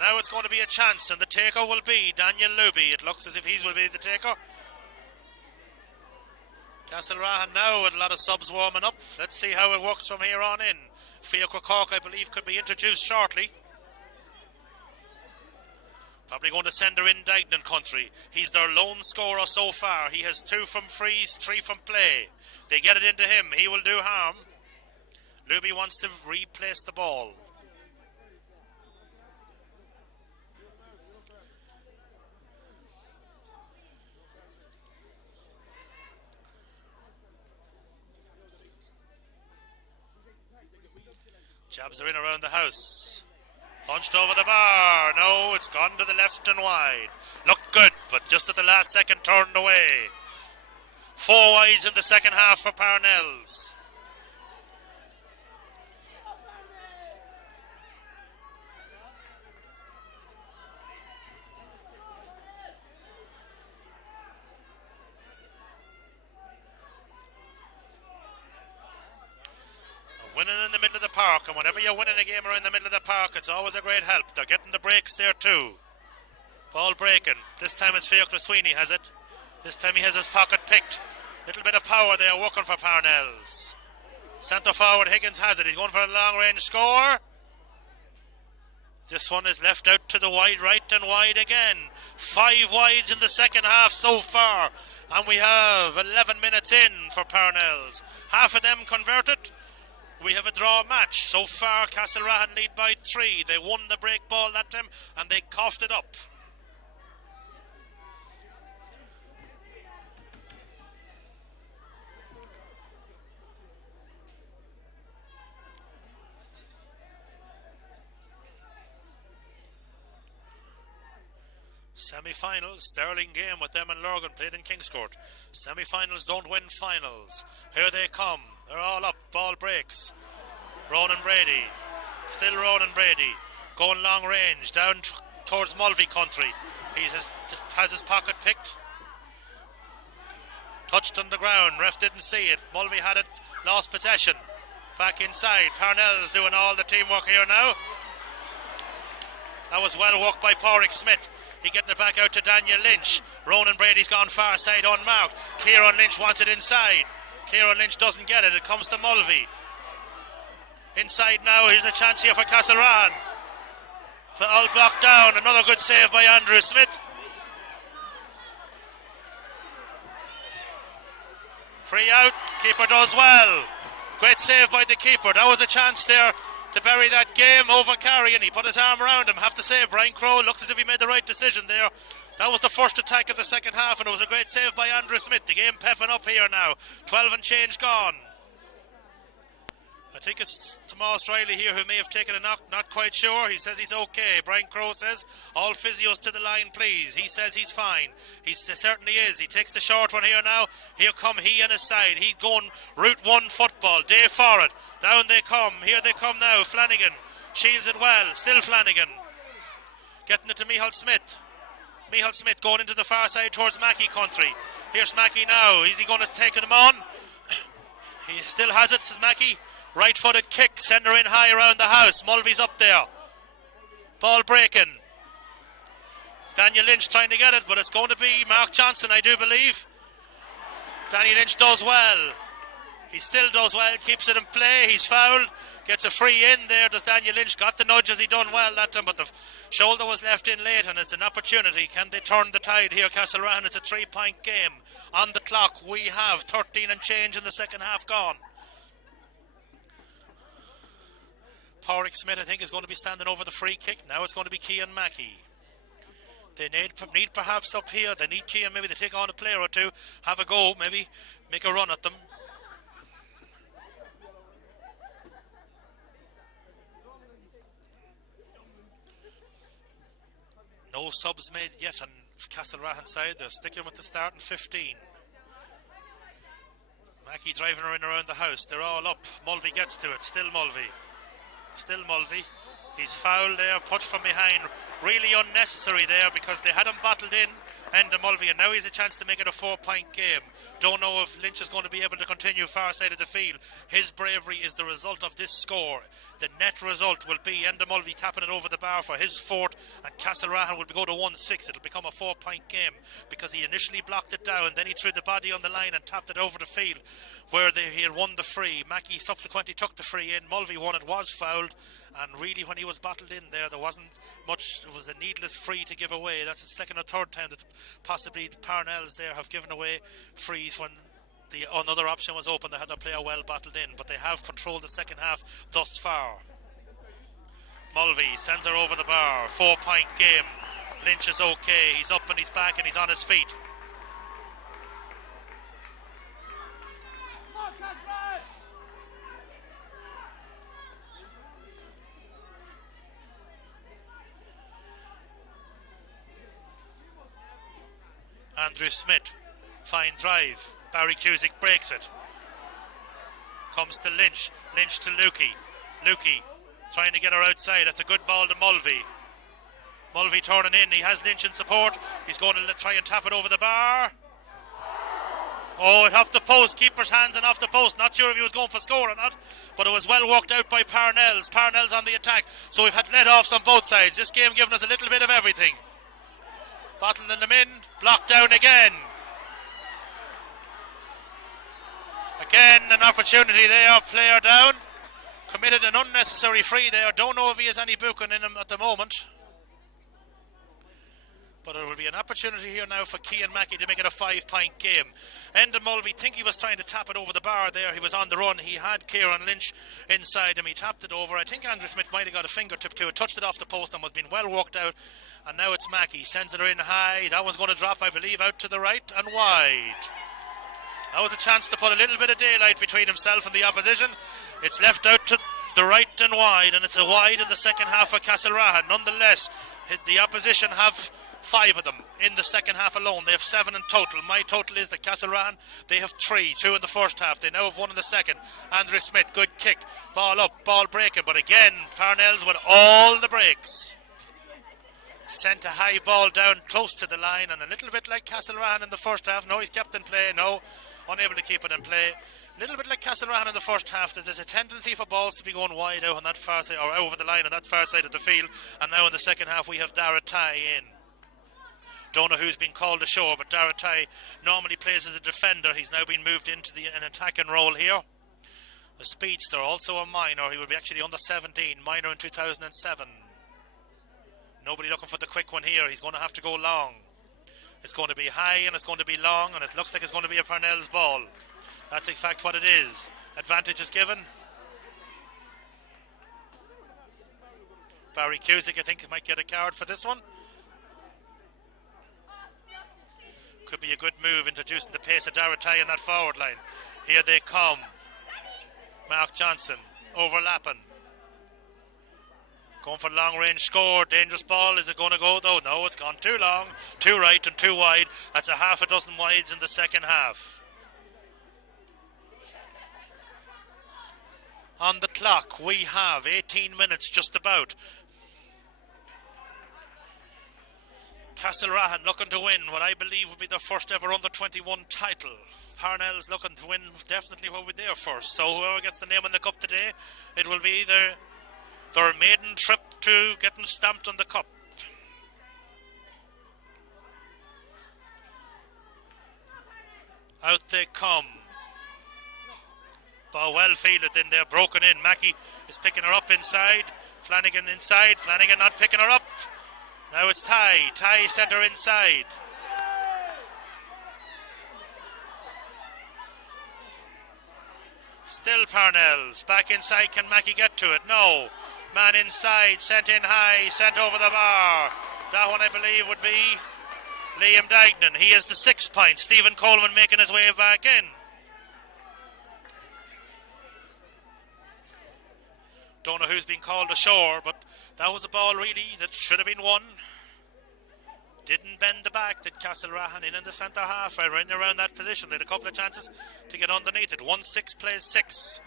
Now it's going to be a chance, and the taker will be Daniel Luby. It looks as if he will be the taker. Castlerahan now with a lot of subs warming up. Let's see how it works from here on in. Fiacre Cork, I believe, could be introduced shortly. Probably going to send her in Dignan country. He's their lone scorer so far. He has 2 from frees, 3 from play. They get it into him. He will do harm. Luby wants to replace the ball. Jabs are in around the house. Punched over the bar. No, it's gone to the left and wide. Looked good, but just at the last second turned away. 4 wides in the second half for Parnells. Winning in the middle of the park, and whenever you're winning a game around the middle of the park, it's always a great help. They're getting the breaks there too. Ball breaking. This time it's Fiacre Sweeney has it. This time he has his pocket picked. Little bit of power there working for Parnells. Centre forward Higgins has it. He's going for a long range score. This one is left out to the wide right and wide again. 5 wides in the second half so far, and we have 11 minutes in for Parnells. Half of them converted. We have a draw match. So far, Castlerahan lead by 3. They won the break ball that time, and they coughed it up. Semi-final, Sterling game with them and Lurgan played in Kingscourt. Semi-finals don't win finals. Here they come. They're all up. Ball breaks. Ronan Brady. Still Ronan Brady. Going long range. Down towards Mulvey country. He has his pocket picked. Touched on the ground. Ref didn't see it. Mulvey had it. Lost possession. Back inside. Parnells doing all the teamwork here now. That was well worked by Pádraig Smith. He getting it back out to Daniel Lynch. Ronan Brady's gone far side unmarked. Kieran Lynch wants it inside. Kieran Lynch doesn't get it. It comes to Mulvey. Inside now, here's a chance here for Castlerahan. All blocked down, another good save by Andrew Smith. Free out, keeper does well. Great save by the keeper. That was a chance there to bury that game over Carey, and he put his arm around him. Have to say, Brian Crowe looks as if he made the right decision there. That was the first attack of the second half, and it was a great save by Andrew Smith. The game pepping up here now. 12 and change gone. I think it's Tomas Riley here who may have taken a knock, not quite sure. He says he's okay. Brian Crowe says, all physios to the line please. He says he's fine. He certainly is. He takes the short one here now. Here come he and his side. He's going Route 1 football. Day for it. Down they come. Here they come now. Flanagan shields it well. Still Flanagan. Getting it to Michael Smith. Michael Smith going into the far side towards Mackey country. Here's Mackey now. Is he going to take them on? He still has it, says Mackey. Right-footed kick, send her in high around the house. Mulvey's up there. Ball breaking. Daniel Lynch trying to get it, but it's going to be Mark Johnson, I do believe. Danny Lynch does well. He still does well, keeps it in play. He's fouled, gets a free in there. Does Daniel Lynch got the nudge? Has he done well that time? But the shoulder was left in late, and it's an opportunity. Can they turn the tide here? Castlerahan, it's a 3-point game. On the clock, we have 13 and change in the second half gone. Porrick Smith, I think, is going to be standing over the free kick. Now it's going to be Cian Mackey. They need perhaps up here. They need Cian maybe to take on a player or two. Have a go, maybe. Make a run at them. No subs made yet on Castlerahan side. They're sticking with the starting 15. Mackey driving her in around the house. They're all up. Mulvey gets to it. Still Mulvey. Still Mulvey. He's fouled there, punched from behind. Really unnecessary there because they had him bottled in, Enda Mulvey, and now he has a chance to make it a 4-point game. Don't know if Lynch is going to be able to continue far side of the field. His bravery is the result of this score. The net result will be Enda Mulvey tapping it over the bar for his fourth, and Castlerahan will go to 1-6. It'll become a 4-point game because he initially blocked it down, then he threw the body on the line and tapped it over the field where he had won the free. Mackey subsequently took the free in. Mulvey won it, was fouled, and really when he was bottled in there wasn't much. It was a needless free to give away. That's the second or third time that possibly the Parnells there have given away frees when the another option was open. They had their player well bottled in, but they have controlled the second half thus far. Mulvey sends her over the bar. 4-point game. Lynch is okay. He's up and he's back and he's on his feet. Andrew Smith, fine drive. Barry Cusick breaks it. Comes to Lynch. Lynch to Lukey. Lukey trying to get her outside. That's a good ball to Mulvey. Mulvey turning in. He has Lynch in support. He's going to try and tap it over the bar. Oh, it off the post. Keeper's hands and off the post. Not sure if he was going for score or not, but it was well worked out by Parnells. Parnells on the attack. So we've had let-offs on both sides. This game giving us a little bit of everything. Bottling them in, blocked down again. Again, an opportunity there, player down. Committed an unnecessary free there. Don't know if he has any booking in him at the moment. But it will be an opportunity here now for Cian Mackey to make it a 5-point game. Enda Mulvey, think he was trying to tap it over the bar there. He was on the run. He had Kieran Lynch inside him. He tapped it over. I think Andrew Smith might have got a fingertip to it. Touched it off the post and was being well worked out. And now it's Mackey. Sends it in high. That one's going to drop, I believe, out to the right and wide. That was a chance to put a little bit of daylight between himself and the opposition. It's left out to the right and wide. And it's a wide in the second half for Castlerahan. Nonetheless, the opposition have 5 of them in the second half alone. They have 7 in total. My total is that Castlerahan, they have 3, 2 in the first half. They now have 1 in the second. Andrew Smith, good kick. Ball up, ball breaking. But again, Parnells with all the breaks. Sent a high ball down close to the line, and a little bit like Castlerahan in the first half. No, he's kept in play. No, unable to keep it in play. A little bit like Castlerahan in the first half. There's a tendency for balls to be going wide out on that far side, or over the line on that far side of the field. And now in the second half, we have Dara Tai in. Don't know who's been called ashore, but Dara Tai normally plays as a defender. He's now been moved into an attacking role here. A speedster, also a minor. He will be actually under 17, minor in 2007. Nobody looking for the quick one here. He's going to have to go long. It's going to be high and it's going to be long, and it looks like it's going to be a Parnells ball. That's in fact what it is. Advantage is given. Barry Cusick, I think, might get a card for this one. Could be a good move, introducing the pace of Daratai in that forward line. Here they come. Mark Johnson overlapping. Going for long range score. Dangerous ball. Is it going to go though? No, it's gone too long, too right and too wide. That's a half a dozen wides in the second half. On the clock we have 18 minutes just about. Castlerahan looking to win what I believe will be their first ever under-21 title. Parnells looking to win definitely what will be there first. So whoever gets the name on the cup today, it will be their maiden trip to getting stamped on the cup. Out they come. Ball well fielded in there, broken in. Mackey is picking her up inside. Flanagan inside. Flanagan not picking her up. Now it's Ty. Ty sent her inside. Still Parnells. Back inside. Can Mackey get to it? No. Man inside. Sent in high. Sent over the bar. That one I believe would be Liam Dagnan. He has the 6 points. Stephen Coleman making his way back in. Don't know who's been called ashore, but that was a ball really that should have been won. Didn't bend the back, did Castlerahan in the centre half, right around that position. They had a couple of chances to get underneath it. 1-6 plays 6.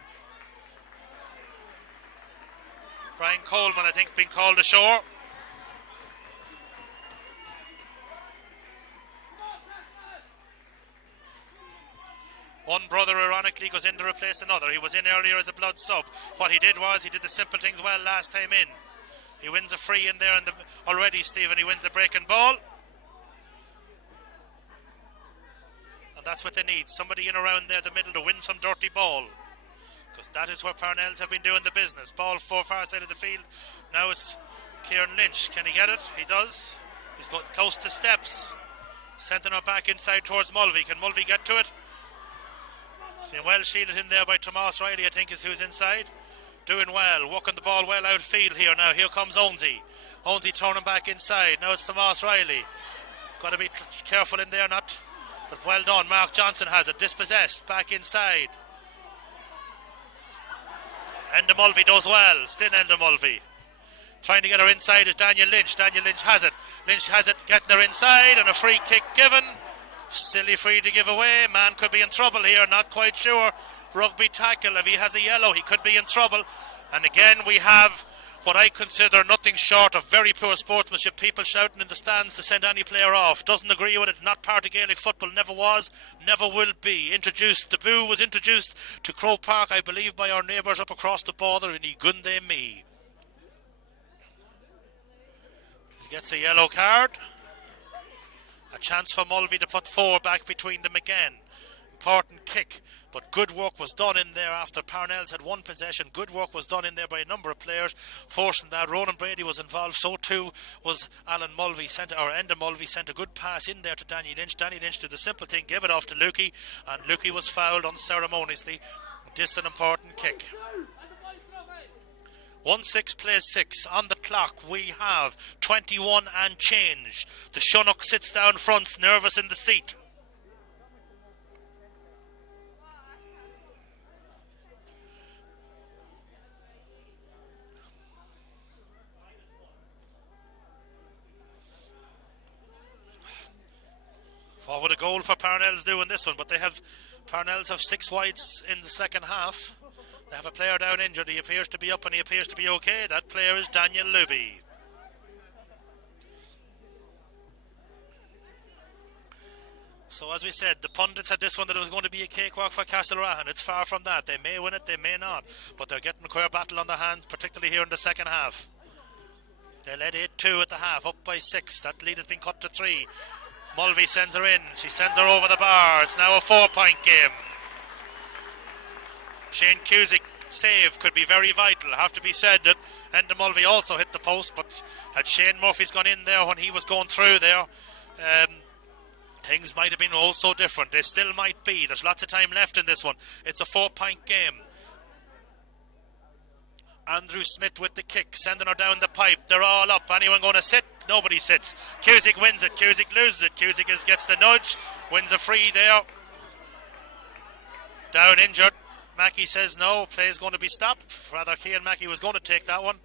Brian Coleman, I think, being called ashore. One brother, ironically, goes in to replace another. He was in earlier as a blood sub. What he did was, he did the simple things well last time in. He wins a free in there, and already, Stephen, he wins the breaking ball. And that's what they need. Somebody in around there, the middle, to win some dirty ball. Because that is where Parnells have been doing the business. Ball far side of the field. Now it's Kieran Lynch. Can he get it? He does. He's got close to steps. Sending it back inside towards Mulvey. Can Mulvey get to it? It's been well shielded in there by Tomas Riley, I think, is who's inside. Doing well, walking the ball well outfield here now. Here comes Onsey. Onsey turning back inside. Now it's Tomas Riley. Got to be careful in there, not. But well done. Mark Johnson has it. Dispossessed. Back inside. Enda Mulvey does well. Still Enda Mulvey. Trying to get her inside is Daniel Lynch. Daniel Lynch has it. Lynch has it. Getting her inside, and a free kick given. Silly free to give away. Man could be in trouble here. Not quite sure. Rugby tackle. If he has a yellow, he could be in trouble. And again, we have what I consider nothing short of very poor sportsmanship. People shouting in the stands to send any player off. Doesn't agree with it. Not part of Gaelic football. Never was. Never will be. Introduced. The boo was introduced to Croke Park, I believe, by our neighbours up across the border in Igunde Me. He gets a yellow card. A chance for Mulvey to put 4 back between them again. Important kick, but good work was done in there after Parnells had one possession. Good work was done in there by a number of players, forcing that. Ronan Brady was involved, so too was Alan Mulvey. Enda Mulvey sent a good pass in there to Danny Lynch. Danny Lynch did the simple thing, gave it off to Lukey, and Lukey was fouled unceremoniously. This is an important kick. 1-6 plays 6. On the clock we have 21 and change. The Chinook sits down front, nervous in the seat. What would a goal for Parnells do in this one? But Parnells have 6 wides in the second half. They have a player down injured. He appears to be up and he appears to be okay. That player is Daniel Luby. So as we said, the pundits had this one that it was going to be a cakewalk for Castlerahan. It's far from that. They may win it, they may not. But they're getting a queer battle on their hands, particularly here in the second half. They led 8-2 at the half, up by 6. That lead has been cut to 3. Mulvey sends her in. She sends her over the bar. It's now a 4-point game. Shane Cusick save could be very vital. Have to be said that Enda Mulvey also hit the post, but had Shane Murphy's gone in there when he was going through there, things might have been so different. They still might be. There's lots of time left in this one. It's a 4-point game. Andrew Smith with the kick, sending her down the pipe. They're all up. Anyone going to sit? Nobody sits. Cusick wins it. Cusick loses it. Cusick gets the nudge, wins a free there. Down injured. Mackey says no, play is going to be stopped. Rather, Cian Mackey was going to take that one.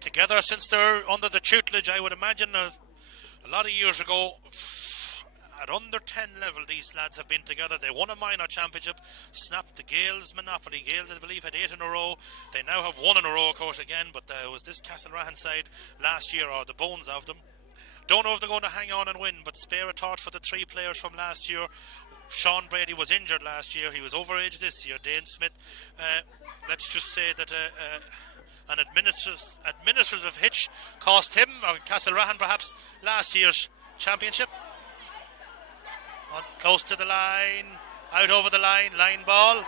Together since they're under the tutelage, I would imagine a lot of years ago, at under 10 level, these lads have been together. They won a minor championship, snapped the Gales monopoly. Gales, I believe, had 8 in a row. They now have 1 in a row, of course, again, but there was this Castlerahan side last year, or the bones of them. Don't know if they're going to hang on and win, but spare a thought for the 3 players from last year. Sean Brady was injured last year. He was overage this year. Dane Smith, let's just say that an administrative hitch cost him, or Castlerahan perhaps, last year's championship. Close to the line, out over the line ball.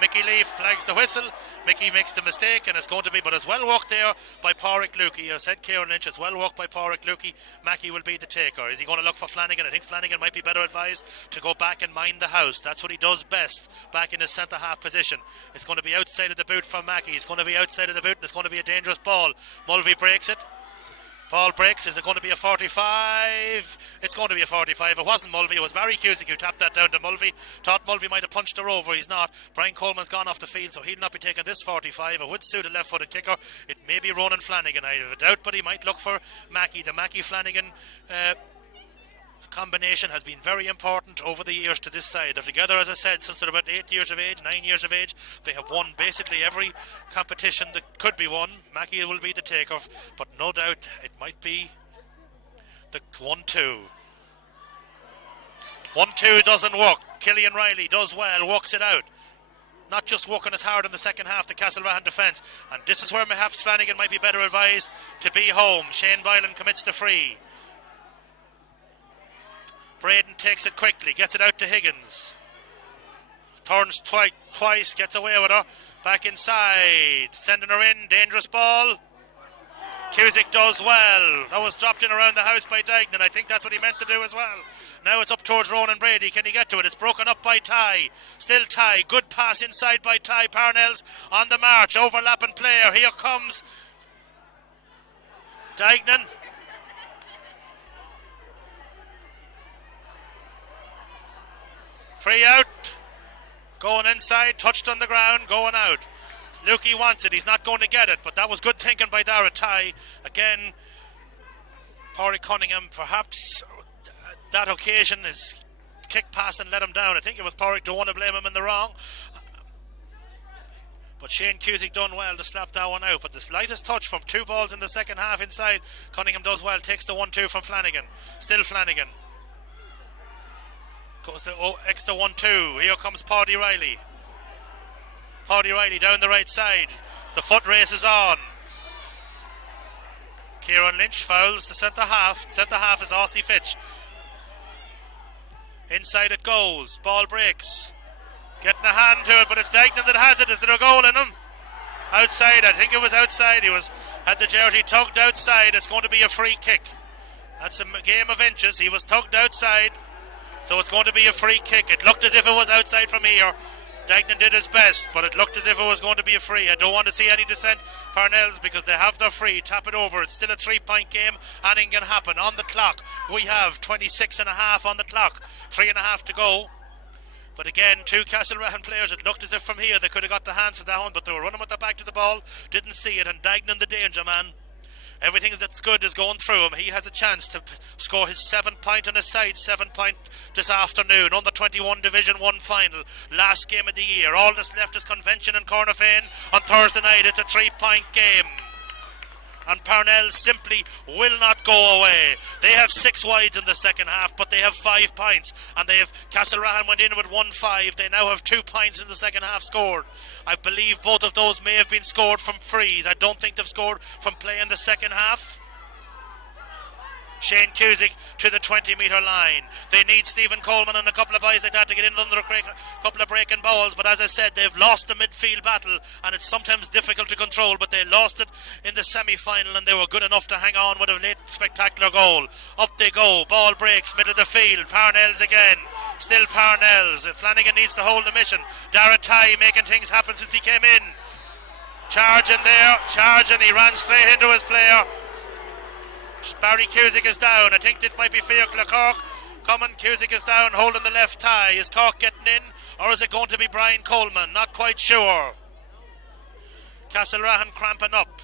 Mickey Leaf flags the whistle. Mickey makes the mistake, and it's going to be, but it's well worked there by Pádraig Lukey. I said Kieran Lynch, it's well worked by Pádraig Lukey. Mackey will be the taker. Is he going to look for Flanagan? I think Flanagan might be better advised to go back and mind the house. That's what he does best, back in his centre half position. It's going to be outside of the boot from Mackey. It's going to be outside of the boot, and it's going to be a dangerous ball. Mulvey breaks it. Ball breaks. Is it going to be a 45? It's going to be a 45. It wasn't Mulvey. It was Barry Cusick who tapped that down to Mulvey. Thought Mulvey might have punched her over. He's not. Brian Coleman's gone off the field, so he'll not be taking this 45. It would suit a left-footed kicker. It may be Ronan Flanagan. I have a doubt, but he might look for Mackey. The Mackey-Flanagan combination has been very important over the years to this side. They're together, as I said, since they're about 8 years of age, 9 years of age. They have won basically every competition that could be won. Mackey will be the taker, but no doubt it might be the 1-2. 1-2 doesn't work. Killian Riley does well, works it out. Not just working as hard in the second half, the Castlerahan defence. And this is where perhaps Flanagan might be better advised to be home. Shane Boylan commits the free. Braden takes it quickly, gets it out to Higgins. Turns twice, gets away with her. Back inside, sending her in, dangerous ball. Cusick does well. That was dropped in around the house by Dignan. I think that's what he meant to do as well. Now it's up towards Ronan Brady. Can he get to it? It's broken up by Ty. Still Ty. Good pass inside by Ty. Parnells on the march. Overlapping player. Here comes Dignan. Free out, going inside, touched on the ground, going out. Lukey wants it, he's not going to get it, but that was good thinking by Dara Ty. Again, Pádraig Cunningham, perhaps that occasion, his kick pass and let him down. I think it was Pádraig, don't want to blame him in the wrong. But Shane Cusick done well to slap that one out. But the slightest touch from 2 balls in the second half inside, Cunningham does well, takes the 1-2 from Flanagan. Still Flanagan. Goes to extra 1-2. Here comes Paddy Riley. Paddy Riley down the right side. The foot race is on. Kieran Lynch fouls the centre half. Centre half is Aussie Fitch. Inside it goes. Ball breaks. Getting a hand to it, but it's Dignan that has it. Is there a goal in him? Outside. I think it was outside. He had the jersey tugged outside. It's going to be a free kick. That's a game of inches. He was tugged outside. So it's going to be a free kick. It looked as if it was outside from here. Dignan did his best, but it looked as if it was going to be a free. I don't want to see any dissent, Parnells, because they have their free. Tap it over. It's still a 3-point game. Anything can happen. On the clock, we have 26 and a half on the clock. 3.5 to go. But again, 2 Castlerahan players, it looked as if from here they could have got the hands of that one, but they were running with their back to the ball. Didn't see it, and Dignan the danger man. Everything that's good is going through him. He has a chance to score his 7-point on his side. 7-point this afternoon on the 21 Division 1 final. Last game of the year. All that's left is Convention and Cornafean on Thursday night. It's a 3-point game. And Parnells simply will not go away. They have 6 wides in the second half, but they have 5 points. And they have Castlerahan went in with 1-5. They now have 2 points in the second half scored. I believe both of those may have been scored from frees. I don't think they've scored from play in the second half. Shane Cusick to the 20-metre line. They need Stephen Coleman and a couple of guys like that to get in under a couple of breaking balls, but as I said, they've lost the midfield battle, and it's sometimes difficult to control, but they lost it in the semi-final, and they were good enough to hang on with a late spectacular goal. Up they go, ball breaks, mid of the field, Parnells again, still Parnells. Flanagan needs to hold the mission. Dara Ty making things happen since he came in. Charging, he ran straight into his player. Barry Cusick is down. I think it might be Fiacla Cork coming. Cusick is down, holding the left tie. Is Cork getting in, or is it going to be Brian Coleman? Not quite sure. Castlerahan cramping up.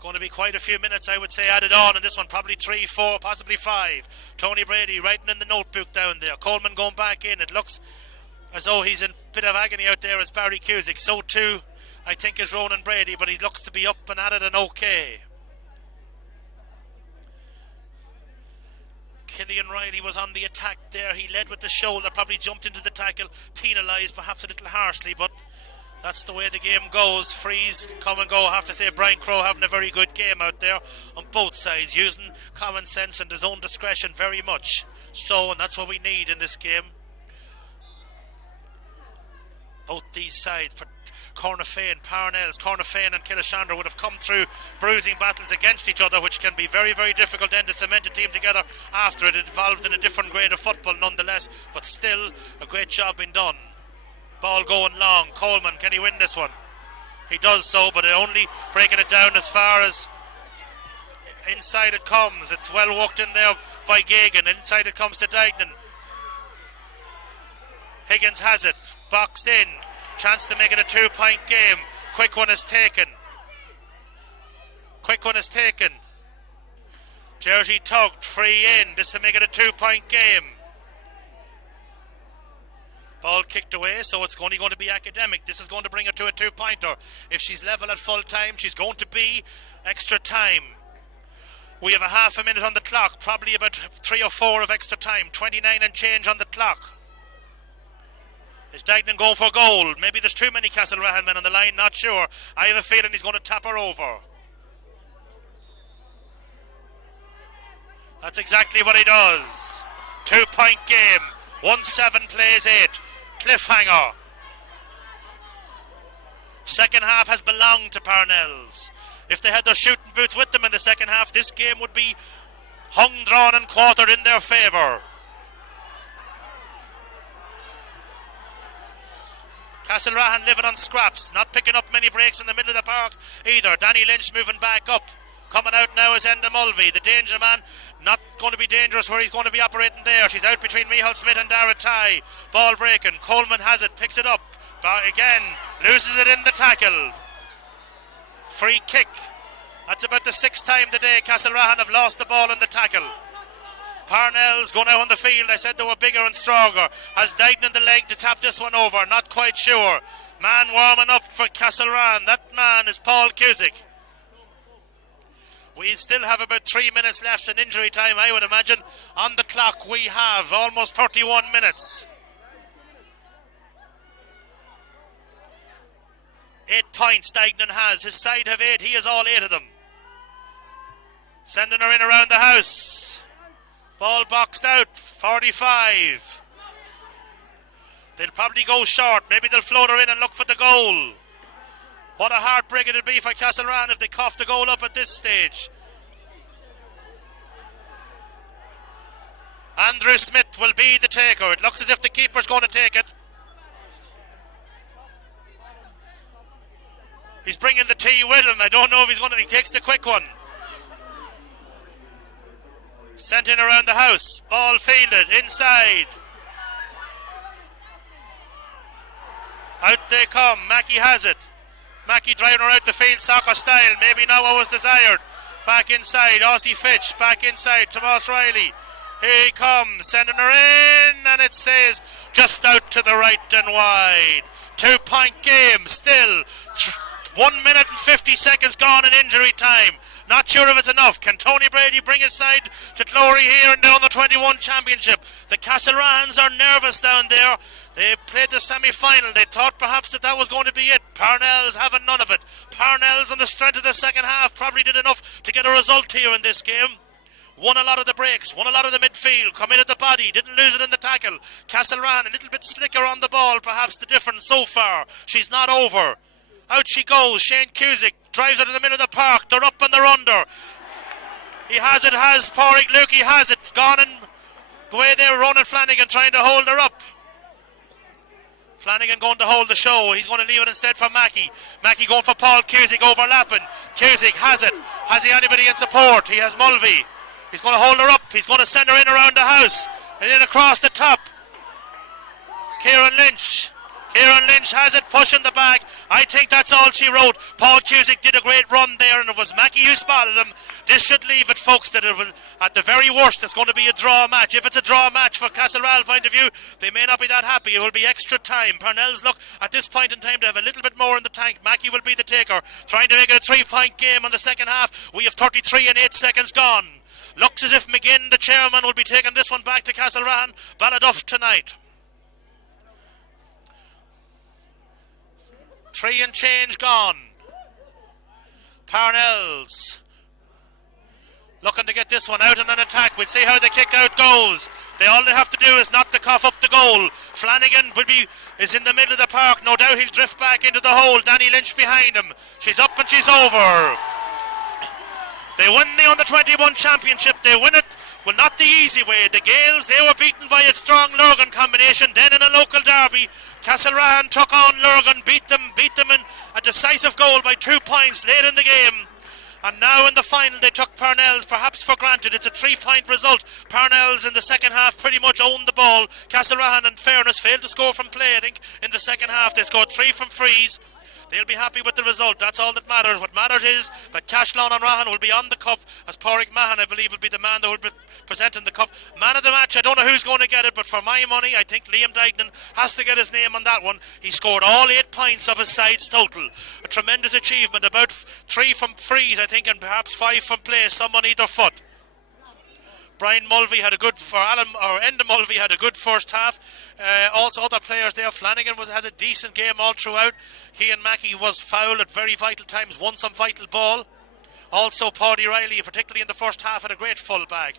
Going to be quite a few minutes, I would say, added on in this one. Probably 3, 4, possibly 5. Tony Brady writing in the notebook down there. Coleman going back in. It looks as though he's in a bit of agony out there as Barry Cusick. So too, I think, is Ronan Brady, but he looks to be up and at it and okay. Killian Riley was on the attack there. He led with the shoulder, probably jumped into the tackle, penalised perhaps a little harshly, but that's the way the game goes. Freeze, come and go. I have to say, Brian Crowe having a very good game out there on both sides, using common sense and his own discretion very much. So, and that's what we need in this game. Both these sides, for Cornafean, Parnells, Cornafean and Killeshandra would have come through bruising battles against each other, which can be very, very difficult then to cement a team together after it evolved in a different grade of football nonetheless, but still a great job being done. Ball going long. Coleman, can he win this one? He does so, but only breaking it down as far as inside it comes. It's well worked in there by Gagan. Inside it comes to Dignan. Higgins has it, boxed in, chance to make it a 2-point game. Quick one is taken. Jersey tugged, free in. This will make it a 2-point game. Ball kicked away, so it's only going to be academic. This is going to bring her to a 2-pointer. If she's level at full time, she's going to be extra time. We have a half a minute on the clock, probably about 3 or 4 of extra time. 29 and change on the clock. Is Dignan going for goal? Maybe there's too many Castlerahan men on the line, not sure. I have a feeling he's going to tap her over. That's exactly what he does. 2-point game. 1-7 plays 8. Cliffhanger. Second half has belonged to Parnells. If they had their shooting boots with them in the second half, this game would be hung, drawn and quartered in their favour. Castlerahan living on scraps, not picking up many breaks in the middle of the park either. Danny Lynch moving back up. Coming out now is Enda Mulvey, the danger man. Not going to be dangerous where he's going to be operating there. She's out between Michal Smith and Dara Ty. Ball breaking. Coleman has it, picks it up. Again, loses it in the tackle. Free kick. That's about the 6th time today Castlerahan have lost the ball in the tackle. Parnells going out on the field. I said they were bigger and stronger. Has Dignan the leg to tap this one over? Not quite sure. Man warming up for Castlerahan. That man is Paul Cusick. We still have about 3 minutes left in injury time, I would imagine. On the clock we have almost 31 minutes. 8 points Dignan has. His side have 8. He has all 8 of them. Sending her in around the house. Ball boxed out. 45. They'll probably go short. Maybe they'll float her in and look for the goal. What a heartbreak it'll be for Castlerahan if they cough the goal up at this stage. Andrew Smith will be the taker. It looks as if the keeper's going to take it. He's bringing the tee with him. I don't know if he's going to... He takes the quick one. Sent in around the house. Ball fielded. Inside. Out they come. Mackey has it. Mackey driving her out the field soccer style. Maybe not what was desired. Back inside. Aussie Fitch. Back inside. Tomas Riley. Here he comes. Sending her in. And it says just out to the right and wide. 2-point game. Still 1 minute and 50 seconds gone in injury time. Not sure if it's enough. Can Tony Brady bring his side to glory here in the Under-21 Championship? The Castlerahan's are nervous down there. They played the semi-final. They thought perhaps that was going to be it. Parnells having none of it. Parnells on the strength of the second half probably did enough to get a result here in this game. Won a lot of the breaks, won a lot of the midfield, come in at the body, didn't lose it in the tackle. Castlerahan a little bit slicker on the ball, perhaps the difference so far. She's not over. Out she goes. Shane Cusick drives it in the middle of the park. They're up and they're under. He has Pádraig Luke, he has it. Gone and away there, Ronan Flanagan trying to hold her up. Flanagan going to hold the show. He's going to leave it instead for Mackey. Mackey going for Paul Cusick, overlapping. Cusick has it. Has he anybody in support? He has Mulvey. He's going to hold her up. He's going to send her in around the house. And then across the top. Kieran Lynch. Kieran Lynch has it, pushing the back. I think that's all she wrote. Paul Cusick did a great run there, and it was Mackey who spotted him. This should leave it, folks, that it will, at the very worst, it's going to be a draw match. If it's a draw match for Castlerahan point of view, they may not be that happy. It will be extra time. Parnells look at this point in time to have a little bit more in the tank. Mackey will be the taker, trying to make it a 3-point game on the second half. We have 33 and 8 seconds gone. Looks as if McGinn, the chairman, will be taking this one back to Castlerahan. Ballyduff tonight. 3 and change gone. Parnells looking to get this one out in an attack. We'll see how the kick out goes. All they have to do is not to cough up the goal. Flanagan is in the middle of the park. No doubt he'll drift back into the hole. Danny Lynch behind him. She's up and she's over. They win the Under-21 Championship. They win it, well, not the easy way. The Gaels, they were beaten by a strong Lurgan combination. Then in a local derby, Castlerahan took on Lurgan, beat them in a decisive goal by 2 points late in the game. And now in the final, they took Parnells perhaps for granted. It's a 3-point result. Parnells in the second half pretty much owned the ball. Castlerahan, in fairness, failed to score from play, I think, in the second half. They scored 3 from frees. They'll be happy with the result. That's all that matters. What matters is that Castlerahan Rahan will be on the cup, as Pádraig Mahan, I believe, will be the man that will be presenting the cup. Man of the match, I don't know who's going to get it, but for my money, I think Liam Dignan has to get his name on that one. He scored all 8 points of his side's total. A tremendous achievement. About 3 from frees, I think, and perhaps 5 from play, some on either foot. Brian Mulvey had a good, Enda Mulvey had a good first half. Also other players there. Flanagan had a decent game all throughout. Cian Mackey was fouled at very vital times, won some vital ball. Also Paddy Riley, particularly in the first half, had a great full bag.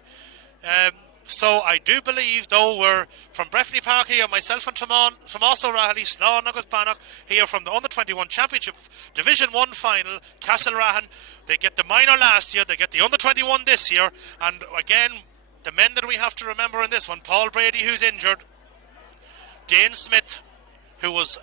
So I do believe, though, we're from Breffni Park here, myself and Tomás O'Reilly, Slán agus Bannock, here from the Under-21 Championship Division 1 final. Castlerahan, they get the minor last year, they get the Under-21 this year, and again, the men that we have to remember in this one: Paul Brady, who's injured, Dane Smith, who was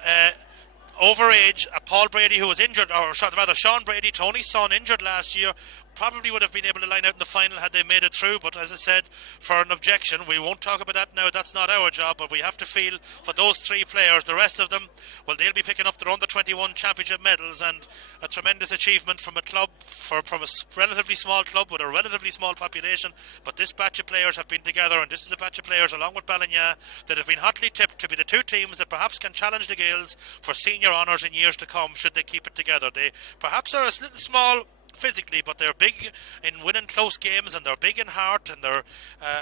over age, Paul Brady, who was injured, or rather Sean Brady, Tony's son, injured last year, probably would have been able to line out in the final had they made it through, but as I said, for an objection, we won't talk about that now, that's not our job, but we have to feel for those 3 players. The rest of them, well, they'll be picking up their Under-21 Championship medals, and a tremendous achievement from a club, from a relatively small club with a relatively small population, but this batch of players have been together, and this is a batch of players along with Ballina that have been hotly tipped to be the 2 teams that perhaps can challenge the Gaels for senior honours in years to come, should they keep it together. They perhaps are a little small physically, but they're big in winning close games, and they're big in heart, and they're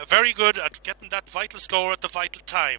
very good at getting that vital score at the vital time.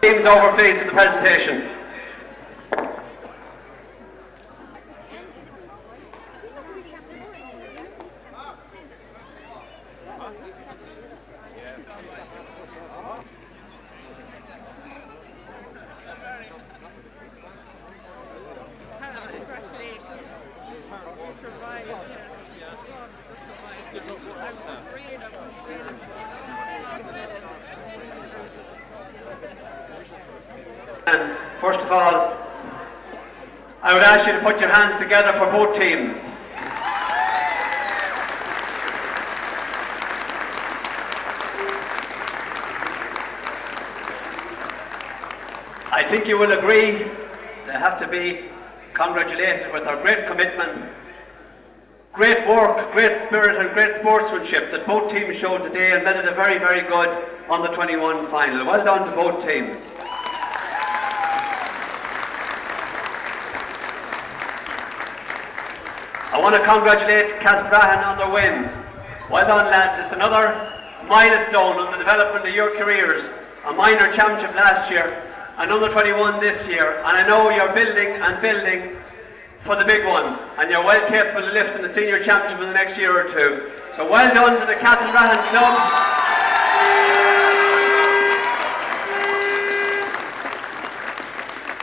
Teams over, please, for the presentation. And first of all, I would ask you to put your hands together for both teams. I think you will agree they have to be congratulated with their great commitment, great work, great spirit and great sportsmanship that both teams showed today and made it a very, very good under-21 final. Well done to both teams. I want to congratulate Castlerahan on their win. Well done, lads. It's another milestone in the development of your careers. A minor championship last year, and under-21 this year. And I know you're building and building for the big one. And you're well capable of lifting the senior championship in the next year or two. So well done to the Castlerahan club.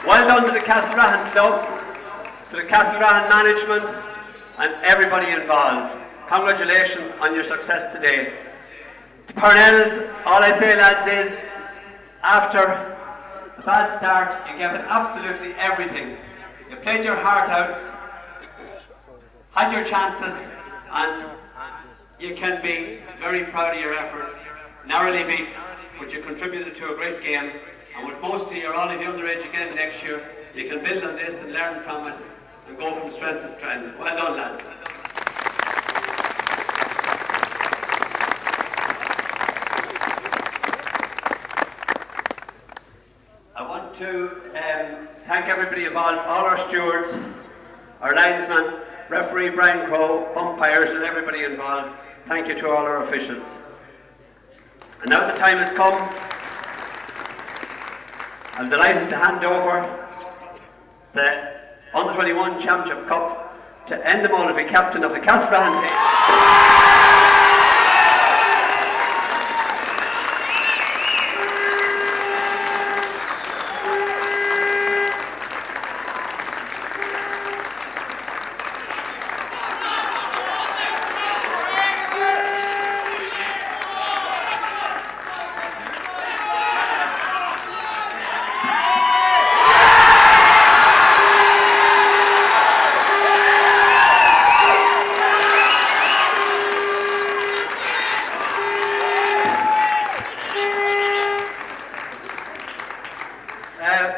Well done to the Castlerahan club, to the Castlerahan management, and everybody involved. Congratulations on your success today. To Parnells, all I say, lads, is after a bad start, you gave it absolutely everything. You played your heart out, had your chances, and you can be very proud of your efforts. Narrowly beat, but you contributed to a great game. And with most of you, all of you underage again next year, you can build on this and learn from it and go from strength to strength. Well done, lads. I want to thank everybody involved, all our stewards, our linesmen, referee Brian Crowe, umpires and everybody involved. Thank you to all our officials. And now the time has come. I'm delighted to hand over the Under-21 Championship Cup to Enda Mulvey, captain of the Castlerahan team.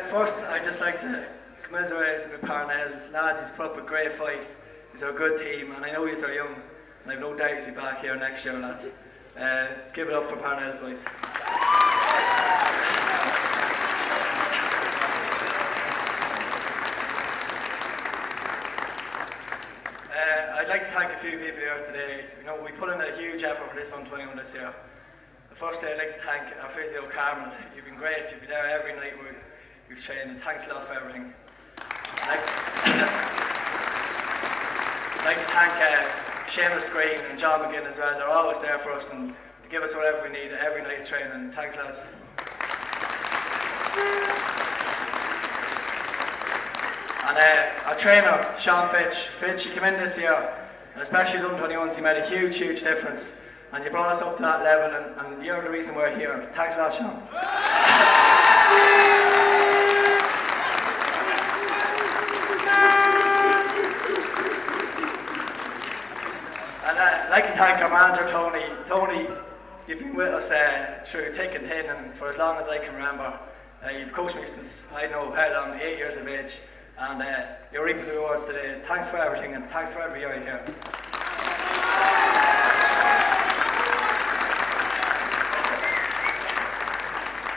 First, I'd just like to commiserate with Parnells. Lads, he's put up a great fight. He's a good team, and I know he's young, and I've no doubt he'll be back here next year, lads. Give it up for Parnells, boys. I'd like to thank a few people here today. You know, we put in a huge effort for this under-21 this year. Firstly, I'd like to thank our physio, Carmen. You've been great. You've been there every night we've trained, and thanks a lot for everything. I'd like to thank Seamus Green and John McGinn as well. They're always there for us and they give us whatever we need every night training. Thanks, lads. And our trainer, Sean Fitch, he came in this year, and especially as under-21s, he made a huge, huge difference. And you brought us up to that level, and you're the reason we're here. Thanks a lot, Sean. And I'd like to thank our manager, Tony. Tony, you've been with us through thick and thin, and for as long as I can remember. You've coached me since, I know how long, 8 years of age. And you're reaping the rewards today. Thanks for everything, and thanks for every year you're here.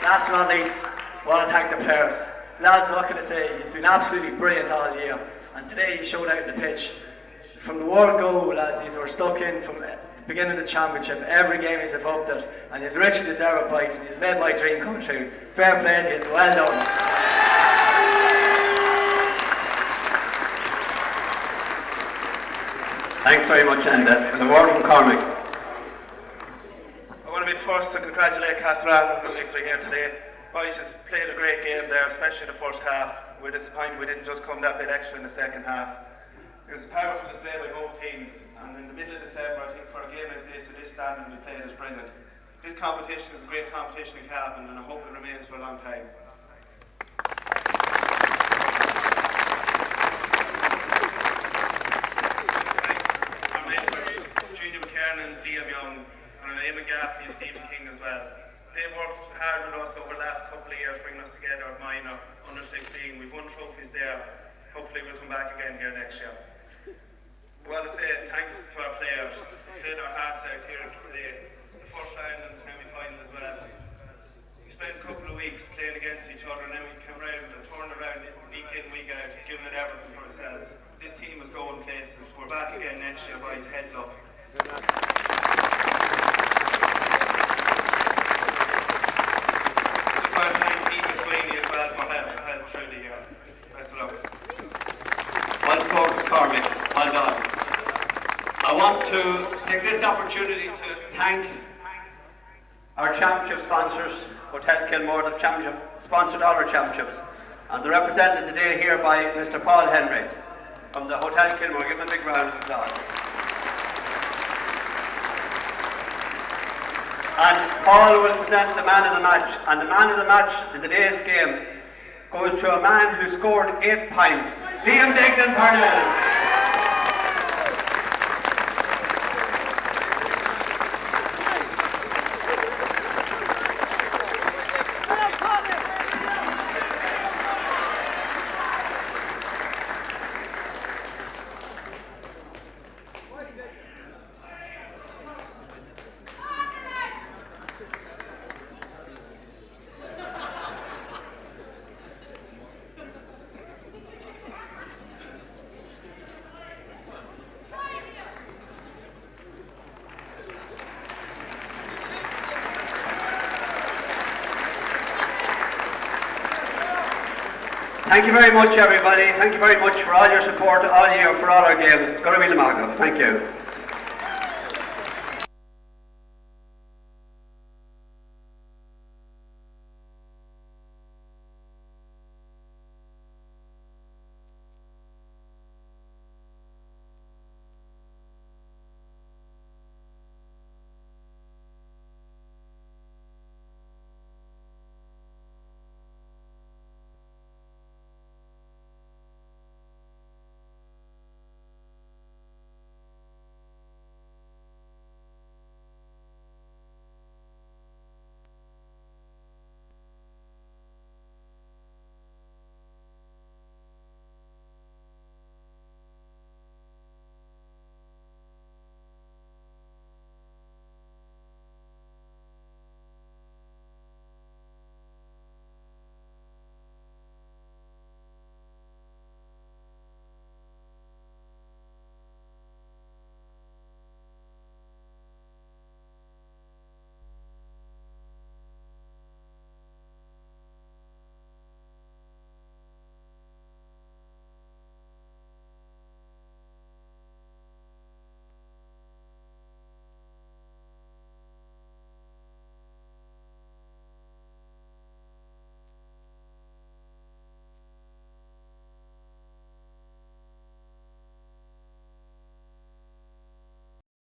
Last but not least, I want to thank the players. Lads, what can I say? He's been absolutely brilliant all year. And today he showed out in the pitch. From the word go, lads, he's were stuck in from the beginning of the championship. Every game he's upped it. And he's richly deserved a prize, and he's made my dream come true. Fair play to you, well done. Thanks very much, Enda. And a word from Cormac. I want to be the first to congratulate Castlerahan on the victory here today. Boys just played a great game there, especially the first half. We're disappointed we didn't just come that bit extra in the second half. It was a powerful display by both teams, and in the middle of December, I think for a game like this, at this standard we played is brilliant. This competition is a great competition in Cavan, and I hope it remains for a long time. Our mentors, Junior McKernan and Liam Young, and our Eamon Gaffney and Stephen King as well. They worked hard with us over the last couple of years, bringing us together at minor, under 16. We've won trophies there. Hopefully we'll come back again here next year. We want to say thanks to our players. They played our hearts out here today. The first round and the semi-final as well. We spent a couple of weeks playing against each other, and then we came around and turned around week in, week out, giving it everything for ourselves. This team is going places. We're back again next year, boys. Heads up. Well scored, Cormac. Well done. I want to take this opportunity to thank our championship sponsors, Hotel Kilmore, the championship sponsored all our championships, and they're represented today here by Mr. Paul Henry from the Hotel Kilmore. Give him a big round of applause. And Paul will present the man of the match, and the man of the match in today's game goes to a man who scored 8 points, Liam Dignan Parnells. Thank you very much, everybody. Thank you very much for all your support all year for all our games. It's going to be the Thank you.